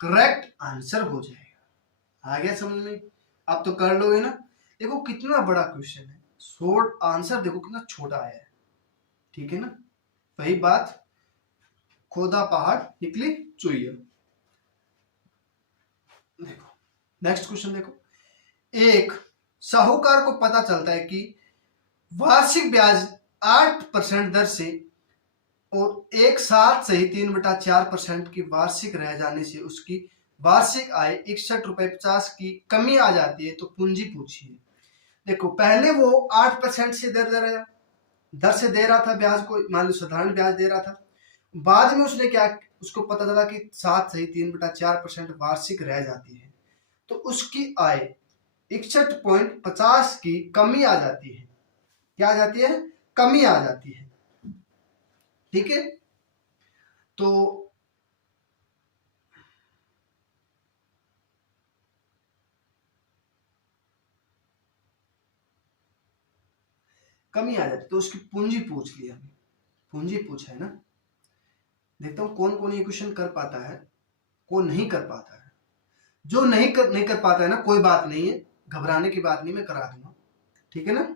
करेक्ट आंसर हो जाएगा। आ गया समझ में, आप तो कर लोगे ना। देखो कितना बड़ा क्वेश्चन है, शॉर्ट आंसर देखो कितना छोटा आया है। ठीक है ना, वही बात, खोदा पहाड़ निकली चुईया। देखो नेक्स्ट क्वेश्चन देखो, एक साहूकार को पता चलता है कि वार्षिक ब्याज 8% दर से और एक साथ सही 3/4% की वार्षिक रह जाने से उसकी वार्षिक आय 61.50 रुपए की कमी आ जाती है, तो पूंजी पूछिए। देखो पहले वो 8% से दर से दे रहा था ब्याज को, मान लो साधारण ब्याज दे रहा था, बाद में उसने क्या, उसको पता चला कि 7 सही 3/4% वार्षिक रह जाती है, तो उसकी आय 61.50 की कमी आ जाती है। क्या आ जाती है, कमी आ जाती है। ठीक है, तो कमी आ जाती, तो उसकी पूंजी पूछ लिया, पूंजी पूछा है ना। देखता हूं कौन कौन ये क्वेश्चन कर पाता है, कौन नहीं कर पाता है। जो नहीं कर पाता है ना, कोई बात नहीं है, घबराने की बात नहीं, मैं करा दूंगा। ठीक है ना,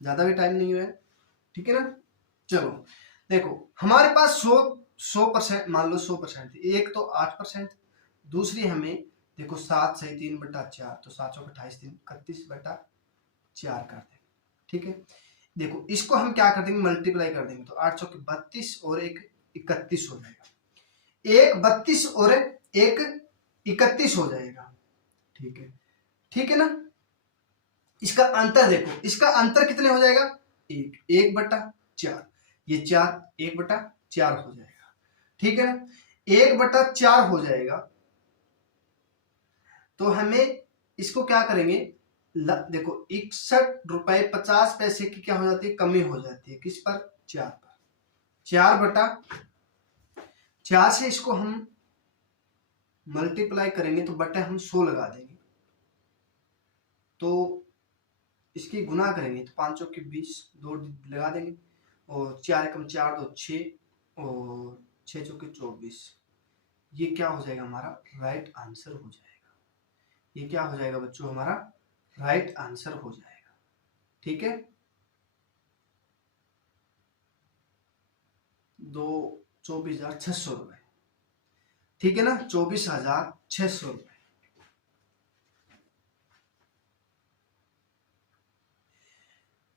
ज्यादा भी टाइम नहीं हुआ है। ठीक है ना, चलो देखो हमारे पास 100% मान लो 100% थी, एक तो 8%, दूसरी हमें देखो 7 सही 3/4, तो 728 31/4 कर देंगे। ठीक है, देखो इसको हम क्या कर देंगे, मल्टीप्लाई कर देंगे, तो 8 चौके 32 और एक 31 हो जाएगा, एक 32 और एक 31 हो जाएगा। ठीक है, ठीक है ना, इसका अंतर देखो, इसका अंतर कितने हो जाएगा, 1/4, ये 4 1/4 हो जाएगा। ठीक है ना, 1/4 हो जाएगा, तो हमें इसको क्या करेंगे, देखो 61.50 रुपए की क्या हो जाती है, कमी हो जाती है, किस पर, 4 पर, 4/4 से इसको हम मल्टीप्लाई करेंगे तो बटे हम 100 लगा देंगे, तो इसकी गुना करेंगे तो 5 चौके 20, 2 लगा देंगे, और 4 एकम 4 2 6 और 6 चौके 24, ये क्या हो जाएगा हमारा राइट आंसर हो जाएगा। ये क्या हो जाएगा बच्चों हमारा राइट आंसर हो जाएगा। ठीक है, 24,600 रुपए। ठीक है ना, 24,600 रुपए।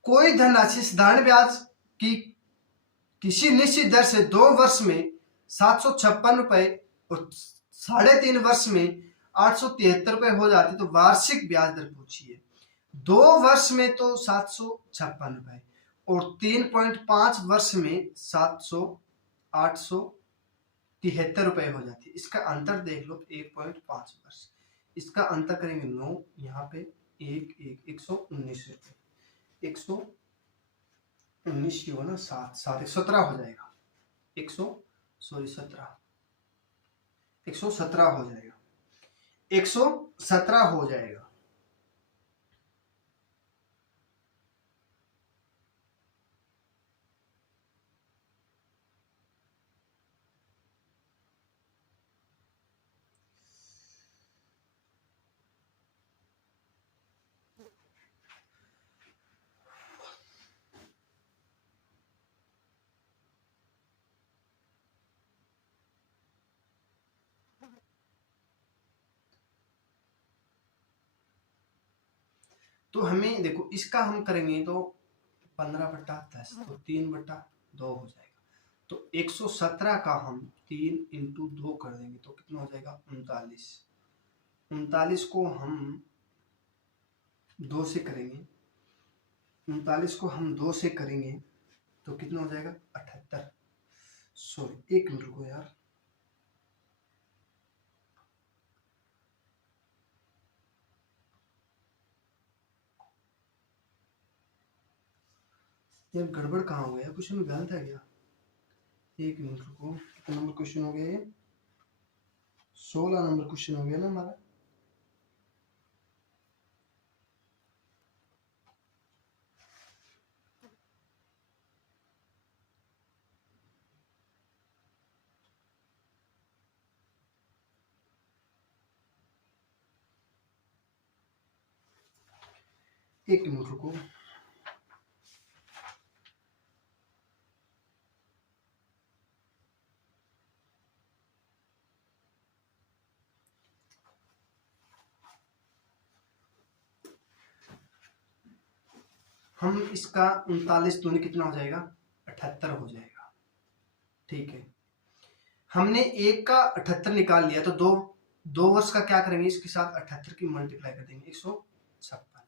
कोई धनराशि साधारण ब्याज की किसी निश्चित दर से 2 वर्ष में 756 रुपए और 3.5 वर्ष में 873 रुपए हो जाती तो वार्षिक ब्याज दर पूछिए। 2 वर्ष में तो 756 रुपए और 3.5 वर्ष में 873 रुपए हो जाती है। इसका अंतर देख लो, 1.5 वर्ष, इसका अंतर करेंगे 9, यहाँ पे 119 रुपए, 119 की हो ना, 7 17 हो जाएगा, 117 हो जाएगा, 117 हो जाएगा। तो हमें देखो, इसका हम करेंगे तो 15/10 तो 3/2 हो जाएगा। तो 117 का हम 3 × 2 कर देंगे तो कितना हो जाएगा, 39। 39 को हम 2 से करेंगे, 39 को हम 2 से करेंगे तो कितना हो जाएगा, 78। सॉरी, 1 मिनट रुको यार, यार गड़बड़ कहाँ हो गया, क्वेश्चन में गलत है क्या? 1 मिनट रुको, कितना नंबर क्वेश्चन हो गया ये? 16 नंबर क्वेश्चन हो गया ना हमारा। एक मिनट रुको, हम इसका 39 दूनी कितना हो जाएगा, 78 हो जाएगा। ठीक है, हमने एक का 78 निकाल लिया तो दो वर्ष का क्या करेंगे, इसके साथ 78 की मल्टीप्लाई कर देंगे, 156,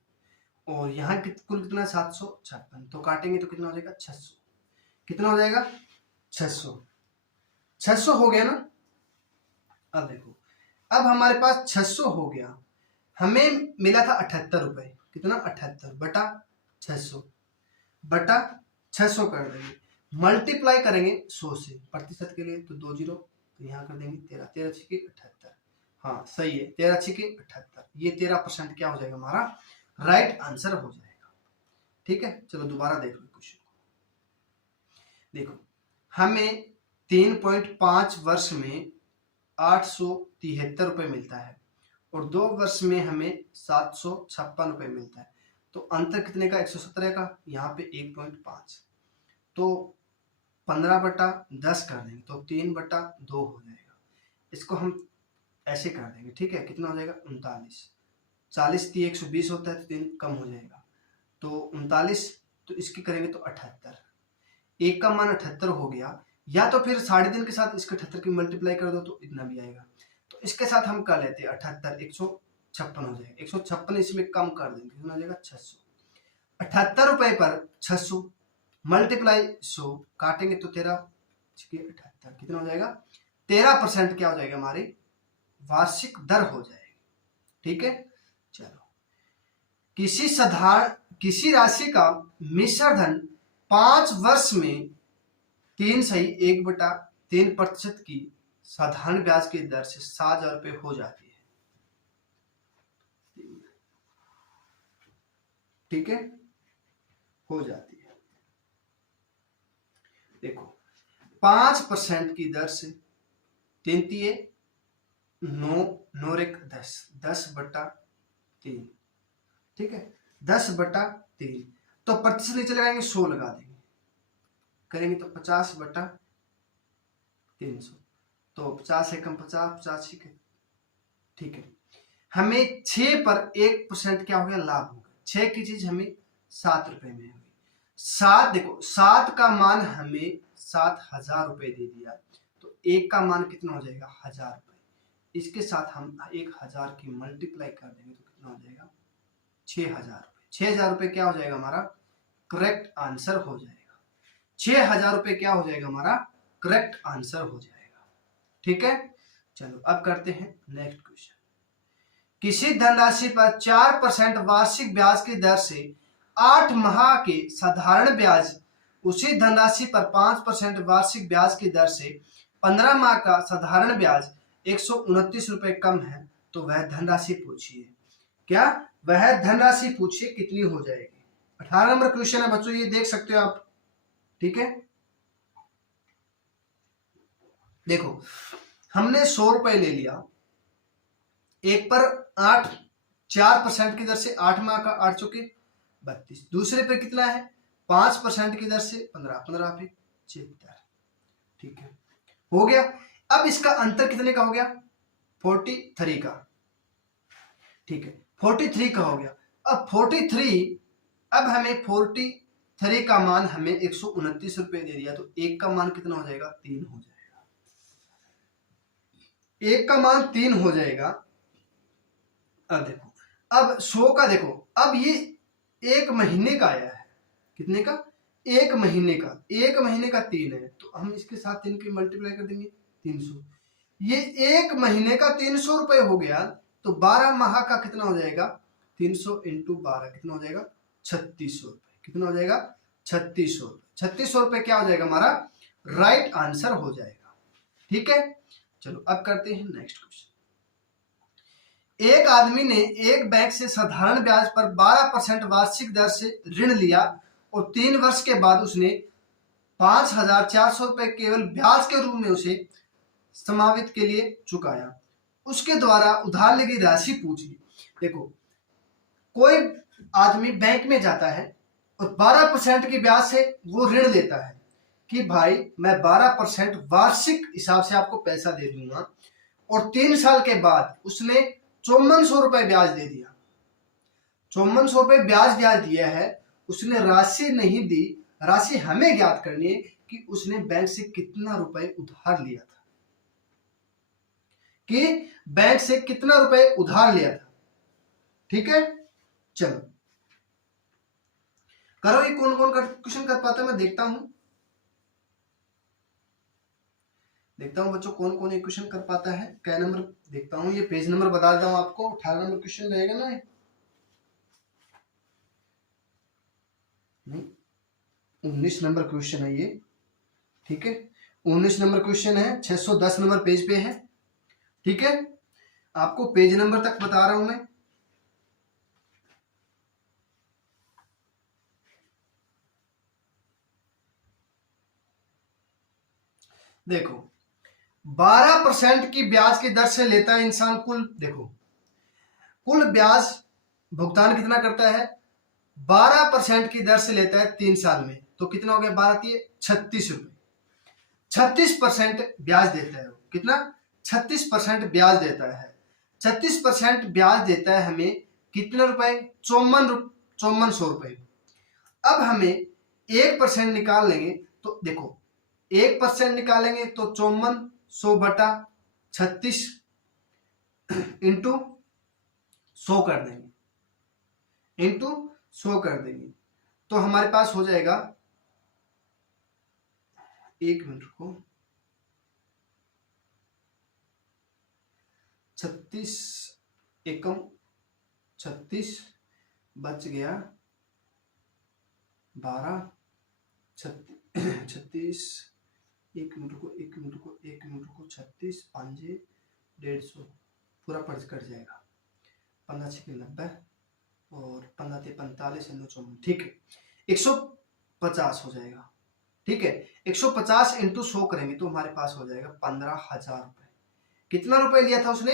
और यहाँ कुल कितना, 756, तो काटेंगे तो कितना हो जाएगा, 600। कितना हो जाएगा, 600। 600 हो गया ना। अब देखो, अब हमारे पास 600 हो गया, हमें मिला था 78 रुपए, कितना, 78 बटा 600 बटा 600 कर देंगे, मल्टीप्लाई करेंगे 100 से, प्रतिशत के लिए तो 2 जीरो, तो यहाँ कर देंगे 13, 13 छिके 78। हाँ सही है, 13 छिके 78, ये 13% क्या हो जाएगा हमारा, राइट आंसर हो जाएगा। ठीक है, चलो दोबारा देख लो क्वेश्चन को। देखो, हमें 3.5 वर्ष में 873 रुपए मिलता है और 2 वर्ष में हमें 756 रुपए मिलता है, तो अंतर कितने का, 117 का, यहाँ पे 1.5, तो 15/10 कर देंगे तो 3/2 हो जाएगा। इसको हम ऐसे कर देंगे, ठीक है, कितना हो जाएगा, 39। 40 थी 120 होता है तो 3 कम हो जाएगा, तो 39, तो इसकी करेंगे तो 78, एक का मान 78 हो गया, या तो फिर 3.5 के साथ इसके 78 की मल्टीप्लाई कर दो तो इतना भी आएगा, तो इसके साथ हम कर लेते हैं 78, 156 हो जाएगा, 156 इसमें कम कर देंगे, कितना हो जाएगा, 600। 78 रुपए पर 600 मल्टीप्लाई 100, काटेंगे तो 13×78 कितना हो जाएगा, 13% क्या हो जाएगा, हमारी वार्षिक दर हो जाएगी। ठीक है, चलो, किसी राशि का मिश्र धन 5 वर्ष में 3.1/3% की साधारण ब्याज की दर से 7,000 रुपए हो जाती है। ठीक है, हो जाती है। देखो, 5% की दर से 3×3 9, 9×1 10, 10/3, ठीक है, 10/3। तो प्रतिशत नीचे लगाएंगे, 100 लगा देंगे, करेंगे तो 50/300। तो 50 एकम 50, 50 ठीक है। हमें 6 पर 1% क्या हो गया, लाभ हो गया। 6 की चीज हमें 7 रुपए में हुई। 7, देखो 7 का मान हमें 7,000 रुपए दे दिया, तो 1 का मान कितना हो जाएगा, 1000 रुपए। इसके साथ हम 1000 की मल्टीप्लाई कर देंगे तो कितना हो जाएगा, 6,000 रुपए। 6,000 रुपए क्या हो जाएगा हमारा करेक्ट आंसर हो जाएगा। 6,000 रुपए क्या हो जाएगा हमारा करेक्ट आंसर हो जाएगा। ठीक है, चलो अब करते हैं नेक्स्ट क्वेश्चन। किसी धनराशि पर 4% वार्षिक ब्याज की दर से 8 माह के साधारण ब्याज, उसी धनराशि पर 5% वार्षिक ब्याज की दर से 15 माह का साधारण ब्याज 129 रुपए कम है, तो वह धनराशि पूछिए। क्या वह धनराशि पूछिए कितनी हो जाएगी। 18 नंबर क्वेश्चन है बच्चों, ये देख सकते हो आप। ठीक है, देखो हमने 100 रुपए ले लिया, एक पर 4% की दर से 8 माह का 8 चौके 32, दूसरे पे कितना है 5% की दर से 15 पे 76। ठीक है, हो गया। अब इसका अंतर कितने का हो गया, 43 का। ठीक है, 43 का हो गया। अब 43, अब हमें 43 का मान हमें 129 रुपए दे दिया, तो 1 का मान कितना हो जाएगा, 3 हो जाएगा। 1 का मान 3 हो जाएगा। अब देखो, अब 100 का देखो, अब ये 1 महीने का आया है, कितने का, 1 महीने का। 1 महीने का 3 है, तो हम इसके साथ 3 की मल्टीप्लाई कर देंगे, 300। ये 1 महीने का 300 रुपए हो गया, तो 12 माह का कितना हो जाएगा, 300 × 12 कितना हो जाएगा, 3600 रुपए। कितना हो जाएगा, 3600 रुपए। 3600 रुपए क्या हो जाएगा हमारा राइट आंसर हो जाएगा। ठीक है, चलो अब करते हैं नेक्स्ट क्वेश्चन। एक आदमी ने एक बैंक से साधारण ब्याज पर 12% वार्षिक दर से ऋण लिया और 3 वर्ष के बाद उसने 5,400 रुपए केवल ब्याज के रूप में उसे समावित के लिए चुकाया। उसके द्वारा उधार ली गई राशि पूछ ली। देखो, कोई आदमी बैंक में जाता है और 12% की ब्याज से वो ऋण लेता है कि भाई मैं 12% वार्षिक हिसाब से आपको पैसा दे दूंगा, और 3 साल के बाद उसने 5400 रुपए ब्याज दे दिया। 5400 रुपए ब्याज दिया है, उसने राशि नहीं दी। राशि हमें ज्ञात करनी है कि उसने बैंक से कितना रुपए उधार लिया था, कि बैंक से कितना रुपए उधार लिया था। ठीक है, चलो करो, ये कौन कौन क्वेश्चन कर पाता है, मैं देखता हूं बच्चों कौन कौन ये क्वेश्चन कर पाता है। क्या नंबर देखता हूं, ये पेज नंबर बता देता हूं आपको। 18 नंबर क्वेश्चन रहेगा ना, नहीं 19 नंबर क्वेश्चन है ये। ठीक है, 19 नंबर क्वेश्चन है, 610 नंबर पेज पे है। ठीक है, आपको पेज नंबर तक बता रहा हूं मैं। देखो, 12% की ब्याज की दर से लेता है इंसान कुल, देखो कुल ब्याज भुगतान कितना करता है, 12% की दर से लेता है 3 साल में, तो कितना हो गया, 12 36 रुपए। 36% ब्याज देता है, कितना 36% ब्याज देता है। 36% ब्याज देता है हमें कितने रुपए, 5400 रुपए। अब हमें 1% निकाल लेंगे, तो देखो 1% निकालेंगे तो 5400/36 इंटू 100 कर देंगे, तो हमारे पास हो जाएगा, 1 मिनट को, 36 एकम 36 बच गया 12, 36 1 मिनट को 36 5 150 पूरा पर्च कट जाएगा। 15 6 90 और 15 45 54। ठीक है, 150 हो जाएगा। ठीक है, 150 × 100 करेंगे तो हमारे पास हो जाएगा 15,000 रुपए। कितना रुपए लिया था उसने,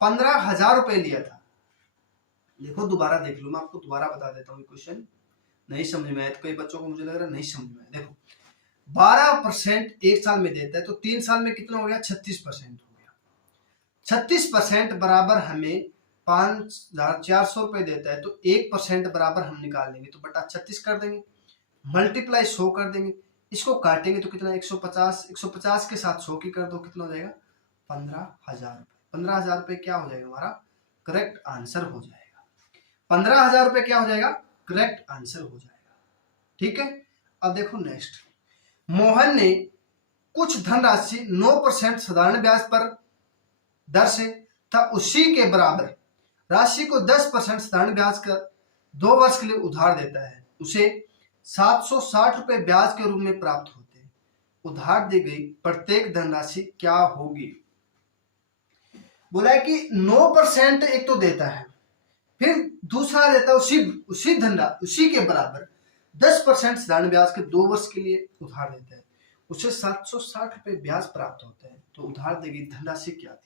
15,000 रुपए लिया था। देखो दोबारा देख लो, मैं आपको दोबारा बता देता हूँ क्वेश्चन, नहीं समझ में आया तो कई बच्चों को मुझे लग रहा है नहीं समझ में आया। देखो 12% एक साल में देता है तो 3 साल में कितना हो गया, 36% हो गया। 36% बराबर हमें 5,400 रुपए देता है तो 1% बराबर हम निकाल लेंगे तो बटा 36 कर देंगे, मल्टीप्लाई 100 कर देंगे, इसको काटेंगे तो कितना 150, 150 के साथ 100 की कर दो, कितना हो जाएगा 15,000 रुपए। 15,000 रुपए क्या हो जाएगा हमारा करेक्ट आंसर हो जाएगा। 15,000 रुपए क्या हो जाएगा करेक्ट आंसर हो जाएगा। ठीक है, अब देखो नेक्स्ट, मोहन ने कुछ धनराशि 9% साधारण ब्याज पर दर से था उसी के बराबर राशि को 10% साधारण ब्याज कर 2 वर्ष के लिए उधार देता है, उसे 760 रुपए ब्याज के रूप में प्राप्त होते हैं। उधार दी गई प्रत्येक धनराशि क्या होगी। बोला है कि 9% एक तो देता है, फिर दूसरा देता है उसी धनराशि उसी के बराबर 10% साधारण ब्याज के 2 वर्ष के लिए उधार देता है, उसे 760 रुपए ब्याज प्राप्त होता है। तो उधार दी गई धनराशि क्या थी,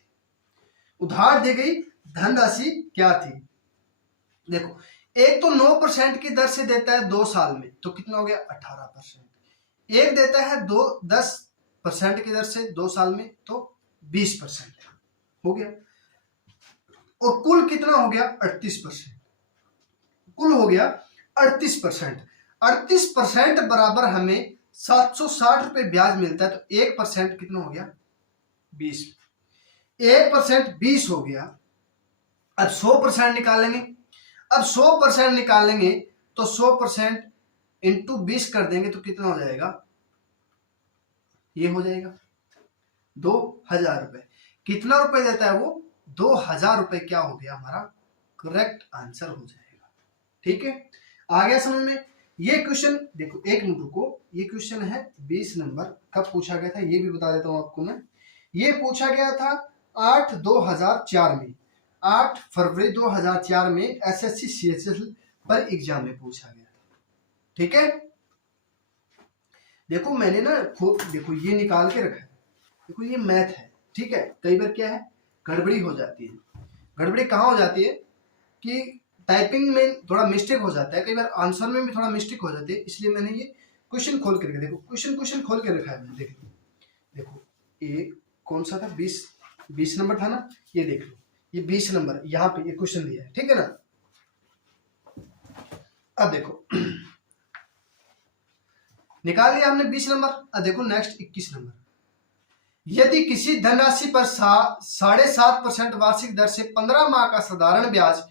उधार दी गई धनराशि क्या थी। देखो एक तो 9% की दर से देता है 2 साल में तो कितना हो गया 18%, एक देता है 10% की दर से 2 साल में तो 20% हो गया, और कुल कितना हो गया 38%, कुल हो गया 38%। 38% बराबर हमें 760 रुपए ब्याज मिलता है तो 1% कितना हो गया 20, 1% 20 हो गया। अब 100% निकालेंगे, अब 100% निकालेंगे तो 100% इंटू 20 कर देंगे तो कितना हो जाएगा, ये हो जाएगा 2,000 रुपए। कितना रुपए देता है वो 2,000 रुपए, क्या हो गया हमारा करेक्ट आंसर हो जाएगा। ठीक है, आ गया समझ में। ये क्वेश्चन देखो, एक मिनट रुको, ये क्वेश्चन है 20 नंबर, कब पूछा गया था ये भी बता देता हूं आपको मैं। ये पूछा गया था 8/2004 में, 8 फरवरी 2004 में एसएससी सीएचएस पर एग्जाम में पूछा गया। ठीक है, देखो मैंने ना देखो ये निकाल के रखा है, देखो ये मैथ है। ठीक है, कई बार क्या है गड़बड़ी हो जाती है। गड़बड़ी कहाँ हो जाती है कि टाइपिंग में थोड़ा मिस्टेक हो जाता है, कई बार आंसर में भी थोड़ा मिस्टेक हो जाती है, इसलिए मैंने ये क्वेश्चन खोल करके देखो, क्वेश्चन खोल के रखा है मैंने। देखो ये कौन सा था 20 नंबर था ना, ये देख लो ये 20 नंबर यहाँ पे ये क्वेश्चन दिया है। ठीक है ना, अब देखो निकाल लिया हमने 20 नंबर। अब देखो नेक्स्ट 21 नंबर, यदि किसी धनराशि पर 7.5% वार्षिक दर से 15 माह का साधारण ब्याज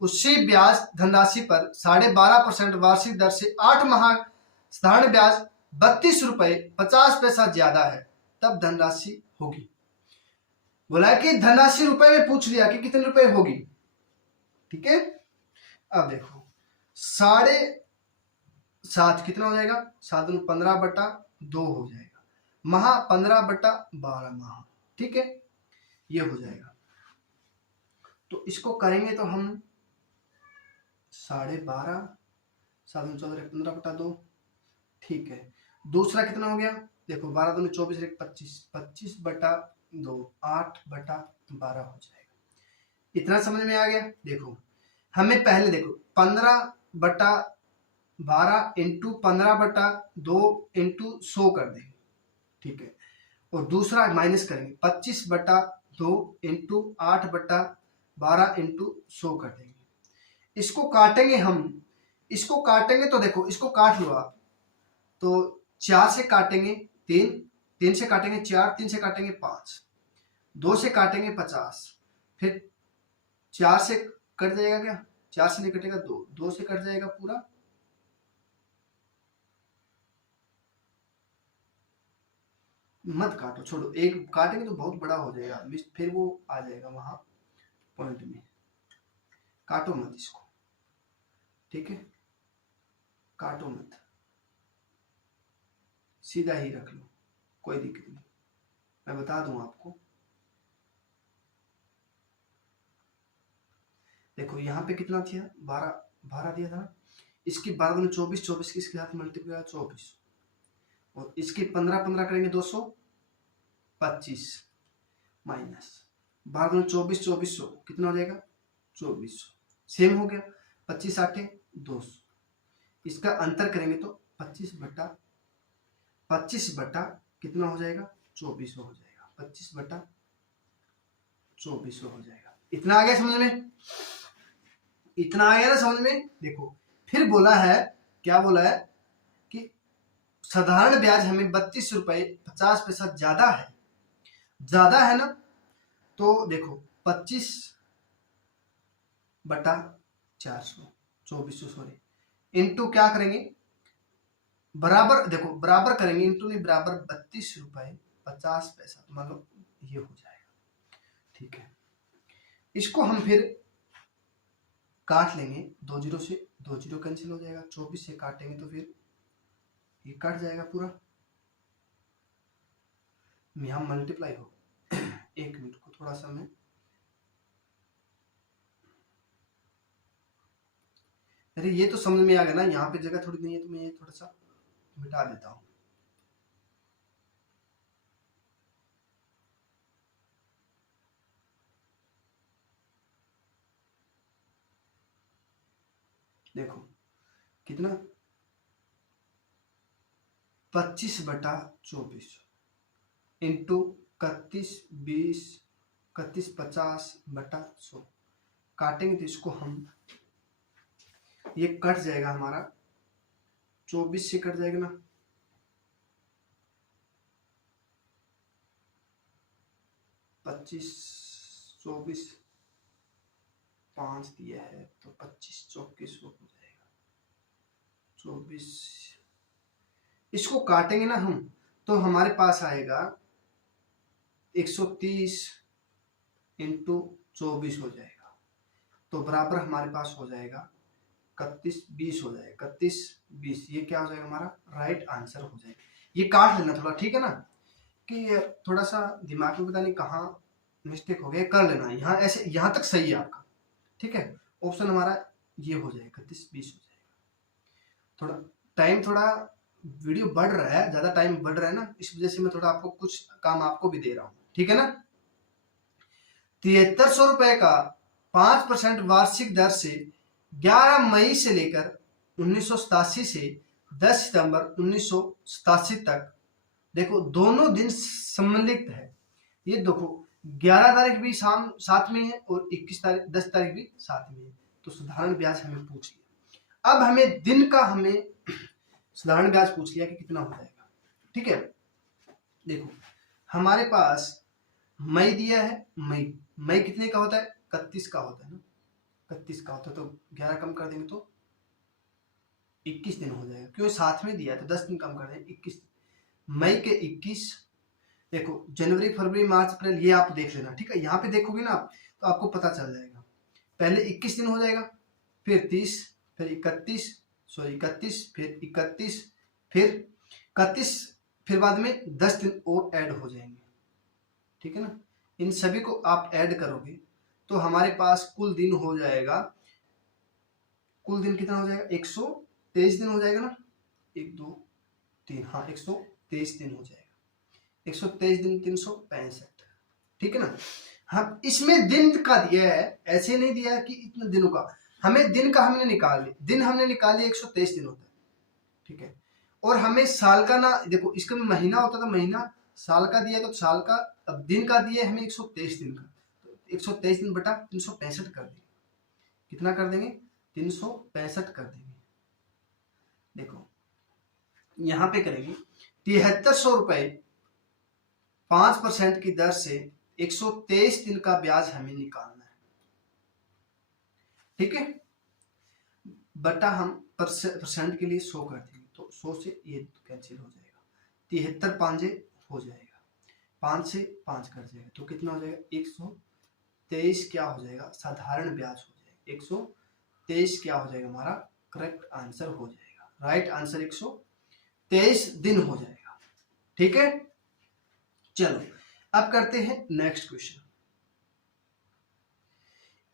उसी ब्याज धनराशि पर 12.5% वार्षिक दर से 8 माह साधारण ब्याज 32 रुपए 50 पैसा ज्यादा है तब धनराशि होगी। बोला कि धनराशि रुपए में पूछ लिया कि कितने रुपए होगी। ठीक है, अब देखो 7.5 कितना हो जाएगा 7×15/2 हो जाएगा, माह 15/12 माह। ठीक है, ये हो जाएगा। तो इसको करेंगे तो हम 12.5 7×14 15/2। ठीक है, दूसरा कितना हो गया देखो 12×2 = 24 25/2 8/12 हो जाएगा। इतना समझ में आ गया। देखो हमें पहले देखो 15/12 इंटू 15/2 इंटू 100 कर देंगे। ठीक है, और दूसरा माइनस करेंगे 25/2 इंटू 8/12 इंटू 100 कर देंगे। इसको काटेंगे हम, इसको काटेंगे तो देखो इसको काट लो आप, तो 4 से काटेंगे 3, 3 से काटेंगे 4, 3 से काटेंगे 5, 2 से काटेंगे 50, फिर 4 से कट जाएगा क्या 4 से नहीं कटेगा 2, 2 से कट जाएगा पूरा, मत काटो छोड़ो, एक काटेंगे तो बहुत बड़ा हो जाएगा, फिर वो आ जाएगा वहां पॉइंट में, काटो मत इसको। ठीक है, काटो मत, सीधा ही रख लो, कोई दिक्कत नहीं, मैं बता दूं आपको। देखो यहाँ पे कितना था 12 दिया था, इसकी 12×24 24 की इसके साथ मल्टीप्लाई 24, और इसकी 15 करेंगे 225 माइनस 12×24 2400 कितना हो जाएगा 2400। सेम हो गया, 25 8 200। इसका अंतर करेंगे तो 25 बटा कितना हो जाएगा, 2400 हो जाएगा, 25 बटा 2400 हो जाएगा। इतना आ गया समझ में, इतना आ गया ना समझ में। देखो फिर बोला है, क्या बोला है कि साधारण ब्याज हमें 32 रुपए 50 पैसा ज्यादा है ना। तो देखो 25 बटा 400 2400 सॉरी, इंटू क्या करेंगे, बराबर, देखो बराबर करेंगे, इंटू नहीं, बराबर 32 रुपए 50 पैसा, मतलब ये हो जाएगा। ठीक है, इसको हम फिर काट लेंगे, 2 जीरो से 2 जीरो कैंसिल हो जाएगा, 24 से काटेंगे तो फिर ये कट जाएगा पूरा, यहाँ मल्टीप्लाई हो। एक मिनट को थोड़ा सा मैं, अरे ये तो समझ में आ गया ना, यहाँ पे जगह थोड़ी नहीं है तो मैं ये थोड़ा सा मिटा देता हूँ। देखो कितना, 25 बटा 24 इंटू 31 20 31 50 बटा 100, काटेंगे तो इसको हम, ये कट जाएगा हमारा, 24 से कट जाएगा ना, 25 24 5 दिया है तो 25 24 हो जाएगा, 24, इसको काटेंगे ना हम तो हमारे पास आएगा 130 इंटू 24 हो जाएगा, तो बराबर हमारे पास हो जाएगा 31 20 हो जाएगा, 31 20, ये क्या हो जाएगा हमारा राइट आंसर हो जाएगा। ये काट लेना थोड़ा, ठीक है ना, कि थोड़ा सा दिमाग में पता नहीं कहाँ मिस्टेक हो गया, कर लेना, यहाँ ऐसे यहाँ तक सही है आपका, ठीक है। ऑप्शन हमारा ये हो जाएगा 31 20 हो जाएगा। थोड़ा टाइम, थोड़ा वीडियो बढ़ रहा है, ज्यादा टाइम बढ़ रहा है ना, इस वजह से मैं थोड़ा आपको कुछ काम आपको भी दे रहा हूँ, ठीक है ना। 7300 रुपए का 5% वार्षिक दर से 11 मई से लेकर 1987 से 10 सितंबर 1987 तक, देखो दोनों दिन सम्मिलित है, ये देखो 11 तारीख भी शाम साथ में है और 21 तारीख 10 तारीख भी साथ में है, तो साधारण ब्याज हमें पूछ लिया। अब हमें दिन का, हमें साधारण ब्याज पूछ लिया कि कितना हो जाएगा, ठीक है। देखो हमारे पास मई दिया है, मई कितने का होता है, 31 का होता है ना, 31 का होता है, तो 11 कम कर देंगे तो 21 दिन हो जाएगा, क्यों साथ में दिया है तो 10 दिन कम कर देंगे, 21, मई के 21। देखो जनवरी फरवरी मार्च अप्रैल ये आप देख लेना, ठीक है, यहाँ पे देखोगे ना आप तो आपको पता चल जाएगा, पहले 21 दिन हो जाएगा, फिर 30, फिर 31 फिर 31, फिर 31, फिर बाद में 10 दिन और ऐड हो जाएंगे, ठीक है ना। इन सभी को आप ऐड करोगे तो हमारे पास कुल दिन हो जाएगा, कुल दिन कितना हो जाएगा, 123 दिन हो जाएगा ना, 1 2 3, हाँ 123 दिन हो जाएगा, 123 दिन 365, ठीक है ना। हम इसमें दिन का दिया है, ऐसे नहीं दिया है कि इतने दिनों का, हमें दिन का हमने निकाल लिया, दिन हमने निकाल लिया 123 दिन होता है, ठीक है। और हमें साल का ना, देखो इसका महीना होता था, महीना साल का दिया तो साल का, अब दिन का दिया हमें 123 दिन का, तो 123 दिन बटा 365 कर देंगे, कितना कर देंगे 365 कर देंगे। देखो यहाँ पे करेंगे 7300 रुपए 5% की दर से 123 दिन का ब्याज हमें निकालना है, ठीक है, बटा हम परसेंट के लिए 100 कर देंगे, तो 100 से ये कैंसिल हो जाएगा, 73 5 हो जाएगा, 5 से 5 कर जाएगा, तो कितना हो जाएगा 123 क्या हो जाएगा साधारण ब्याज हो जाएगा, 123 क्या हो जाएगा हमारा करेक्ट आंसर हो जाएगा, राइट आंसर 123 दिन हो जाएगा, ठीक है। चलो अब करते हैं नेक्स्ट क्वेश्चन।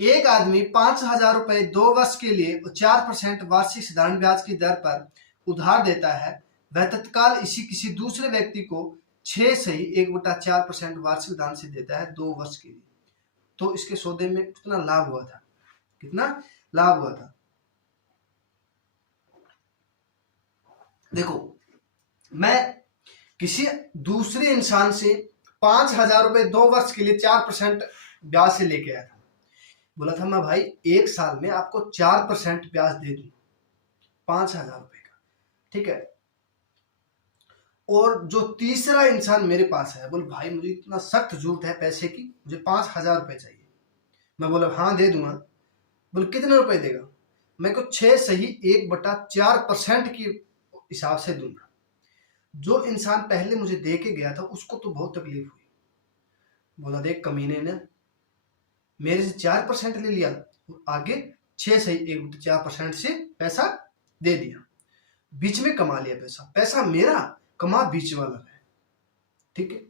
एक आदमी 5,000 रुपए 2 वर्ष के लिए 4% वार्षिक साधारण ब्याज की दर पर उधार देता है, वह तत्काल इसी किसी दूसरे व्यक्ति को 6 सही 1/4% वार्षिक दान से देता है 2 वर्ष के लिए, तो इसके सौदे में कितना लाभ हुआ था, कितना लाभ हुआ था। देखो, मैं किसी दूसरे इंसान से 5,000 रुपए 2 वर्ष के लिए 4% ब्याज से लेके आया था। बोला था मैं भाई 1 साल में आपको 4% ब्याज दे दूं 5,000 रुपए का, ठीक है। और जो तीसरा इंसान मेरे पास है, बोल भाई मुझे इतना सख्त जरूरत है पैसे की, मुझे 5,000 रुपए चाहिए। मैं बोला हाँ दे दूंगा। बोल कितने रुपए देगा? मैं को 6 सही 1/4% की हिसाब से दूंगा। जो इंसान पहले मुझे दे के गया था उसको तो बहुत तकलीफ हुई। बोला देख कमीने ने मेरे से 4% ले लिया, आगे 6 सही 1/4% से पैसा दे दिया, बीच में कमा लिया पैसा। पैसा मेरा, कमा बीच वाला है, ठीक है।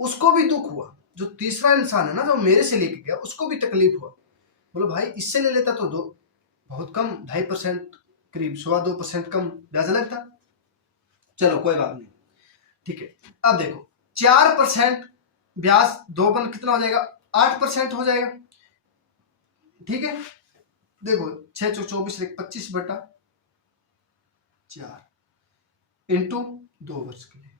उसको भी दुख हुआ, जो तीसरा इंसान है ना, जो मेरे से लेके गया, उसको भी तकलीफ हुआ। बोलो भाई इससे ले लेता तो बहुत कम 2.5% करीब 2.25% कम ब्याज लगता। चलो कोई बात नहीं, ठीक है। अब देखो 4% ब्याज 2 कितना हो जाएगा? 8% हो जाएगा, ठीक है। देखो 6 चौक 24 25/4 इंटू 2 वर्ष के लिए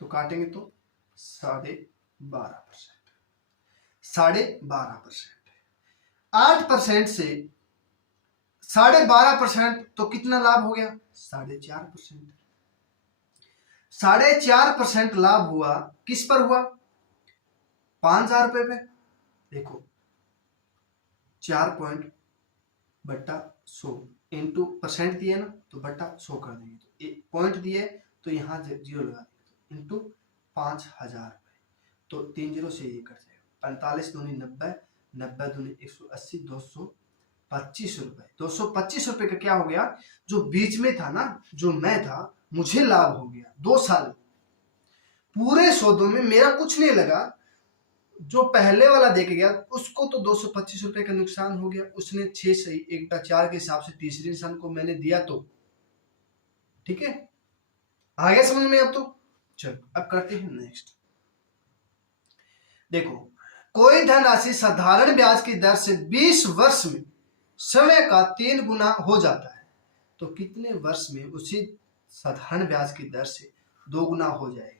तो काटेंगे तो 12.5%। 12.5% 8% से 12.5% तो कितना लाभ हो गया? 4.5%। 4.5% लाभ हुआ, किस पर हुआ? 5,000 रुपए पे। देखो 4.100 इंटू परसेंट दिए ना तो बट्टा 100 कर देंगे, तो एक पॉइंट दिए तो यहाँ 0 लगा देंगे, इंटू 5,000 रुपए, तो 3 0 से ये कट जाएगा। 45 दूनी 90, 90 दूनी 180, 225 रुपए। 225 रुपए का क्या हो गया? जो बीच में था ना, जो मैं था, मुझे लाभ हो गया। 2 साल पूरे सौदों में मेरा कुछ नहीं लगा। जो पहले वाला देके गया उसको तो 225 रुपए का नुकसान हो गया। उसने 6 सही 1/4 के हिसाब से तीसरे इंसान को मैंने दिया, तो ठीक है, आ गया समझ में अब तो। चलो अब करते हैं नेक्स्ट। देखो कोई धनराशि साधारण ब्याज की दर से 20 वर्ष में समय का 3 गुना हो जाता है, तो कितने वर्ष में उसी साधारण ब्याज की दर से 2 गुना हो जाएगा?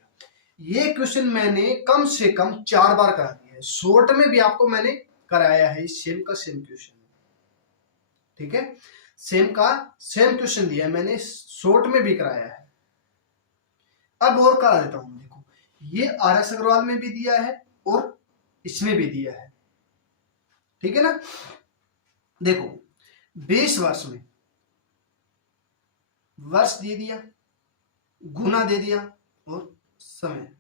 ये क्वेश्चन मैंने कम से कम 4 बार करा दिया है। शॉर्ट में भी आपको मैंने कराया है, सेम का सेम क्वेश्चन, ठीक है। सेम का सेम क्वेश्चन दिया है मैंने, शॉर्ट में भी कराया है। अब और करा देता हूं। देखो ये RS अग्रवाल में भी दिया है और इसमें भी दिया है, ठीक है ना। देखो 20 वर्ष में वर्ष दे दिया, गुना दे दिया और समय,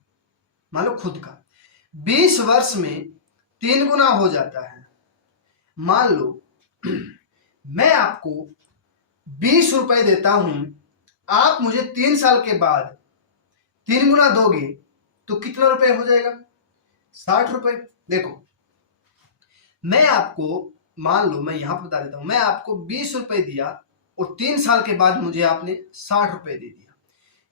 मान लो खुद का 20 वर्ष में 3 गुना हो जाता है। मान लो मैं आपको 20 रुपए देता हूं, आप मुझे 3 साल के बाद 3 गुना दोगे तो कितना रुपए हो जाएगा? 60 रुपए। देखो मैं आपको, मान लो मैं यहां पर बता देता हूं, मैं आपको 20 रुपए दिया और 3 साल के बाद मुझे आपने 60 रुपए दे दिया।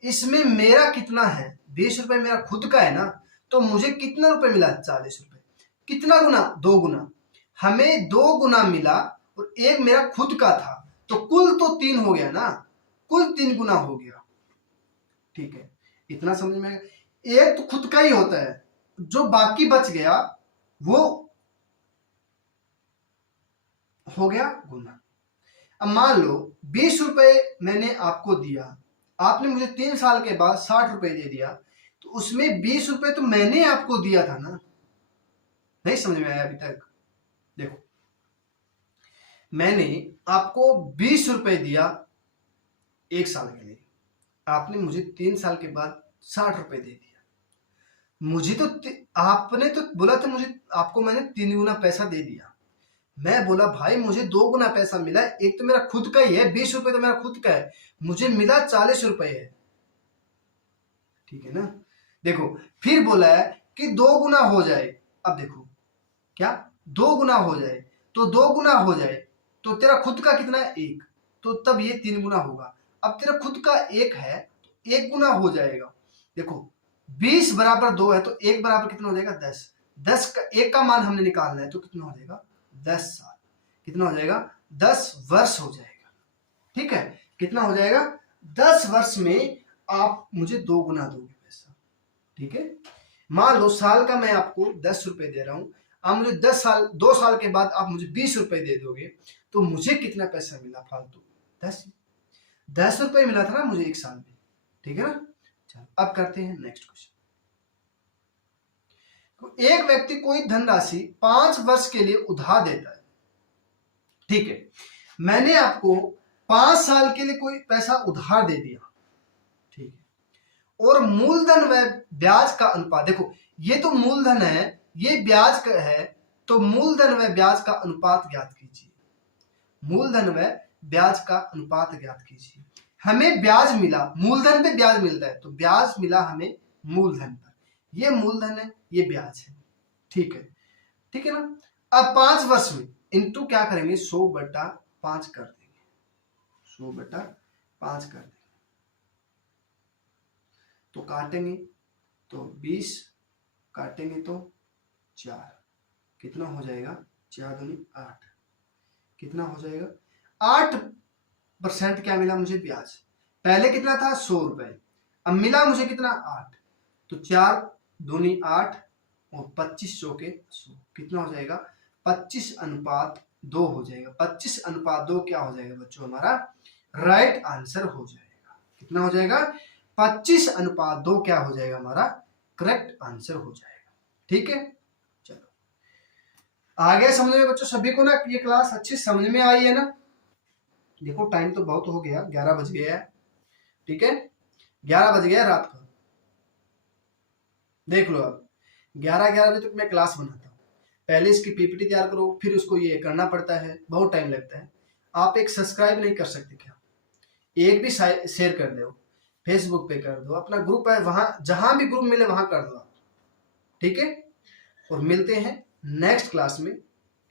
इसमें मेरा कितना है? 20 रुपए मेरा खुद का है ना, तो मुझे कितना रुपए मिला? 40 रुपए। कितना गुना? 2 गुना। हमें 2 गुना मिला और एक मेरा खुद का था, तो कुल तो 3 हो गया ना, कुल 3 गुना हो गया, ठीक है। इतना समझ में? एक तो खुद का ही होता है, जो बाकी बच गया वो हो गया गुना। अब मान लो 20 रुपए मैंने आपको दिया, आपने मुझे 3 साल के बाद 60 रुपए दे दिया, तो उसमें 20 रुपए तो मैंने आपको दिया था ना। नहीं समझ में आया अभी तक? देखो मैंने आपको 20 रुपए दिया 1 साल के लिए, आपने मुझे 3 साल के बाद 60 रुपए दे दिया। मुझे तो आपने तो बोला था मुझे, आपको मैंने 3 गुना पैसा दे दिया। मैं बोला भाई मुझे 2 गुना पैसा मिला, एक तो मेरा खुद का ही है, 20 रुपए तो मेरा खुद का है, मुझे मिला 40 रुपए है, ठीक है ना। देखो फिर बोला है कि 2 गुना हो जाए। अब देखो क्या 2 गुना हो जाए, तो 2 गुना हो जाए तो तेरा खुद का कितना है? 1, तो तब ये 3 गुना होगा। अब तेरा खुद का 1 है तो 1 गुना हो जाएगा। देखो 20 बराबर 2 है तो 1 बराबर कितना हो जाएगा? 10। 10 का 1 का मान हमने निकालना है तो कितना हो जाएगा? 10 साल। कितना हो जाएगा? 10 वर्ष हो जाएगा। ठीक है, कितना हो जाएगा? 10 वर्ष में आप मुझे 2 गुना दोगे पैसा। ठीक है, मान लो साल का मैं आपको 10 रुपए दे रहा हूं, आप मुझे 2 साल के बाद आप मुझे 20 रुपए दे दोगे, तो मुझे कितना पैसा मिला फालतू? 10 रुपए मिला था ना मुझे एक साल में। ठीक है ना। चलो अब करते हैं नेक्स्ट क्वेश्चन। एक व्यक्ति कोई धनराशि 5 वर्ष के लिए उधार देता है। ठीक है, मैंने आपको 5 साल के लिए कोई पैसा उधार दे दिया। ठीक है, और मूलधन व ब्याज का अनुपात, देखो ये तो मूलधन है, ये ब्याज का है, तो मूलधन व ब्याज का अनुपात ज्ञात कीजिए। मूलधन व ब्याज का अनुपात ज्ञात कीजिए। हमें ब्याज मिला, मूलधन पे ब्याज मिलता है, तो ब्याज मिला हमें मूलधन पर। ये मूलधन है, ये ब्याज है। ठीक है, ठीक है ना। अब 5 वर्ष में इनटू क्या करेंगे? 100/5 कर देंगे। 100/5 कर देंगे, तो काटेंगे तो 20, काटेंगे तो 4, कितना हो जाएगा? 4 दूनी 8, कितना हो जाएगा? 8% क्या मिला मुझे? ब्याज। पहले कितना था? 100 रुपए, अब मिला मुझे कितना? 8, तो 4 दूनी 8 और 25 चौके 100, कितना हो जाएगा? 25/2 हो जाएगा। 25/2 क्या हो जाएगा बच्चों? हमारा राइट आंसर हो जाएगा। कितना हो जाएगा? 25/2 क्या हो जाएगा? हमारा करेक्ट आंसर हो जाएगा। ठीक है, चलो आगे समझ में बच्चों सभी को ना ये क्लास अच्छी समझ में आई है ना? देखो टाइम तो बहुत हो गया, 11 बज गया है। ठीक है, 11 बज गया रात को। देख लो अब 11 बजे तक मैं क्लास बनाता हूँ। पहले इसकी पीपीटी तैयार करो, फिर उसको ये करना पड़ता है, बहुत टाइम लगता है। आप एक सब्सक्राइब नहीं कर सकते क्या? एक भी शेयर कर दो, फेसबुक पे कर दो, अपना ग्रुप है वहां, जहां भी ग्रुप मिले वहां कर दो आप। ठीक है, और मिलते हैं नेक्स्ट क्लास में।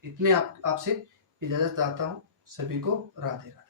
इतने आपसे इजाजत चाहता हूं। सभी को राधे राधे।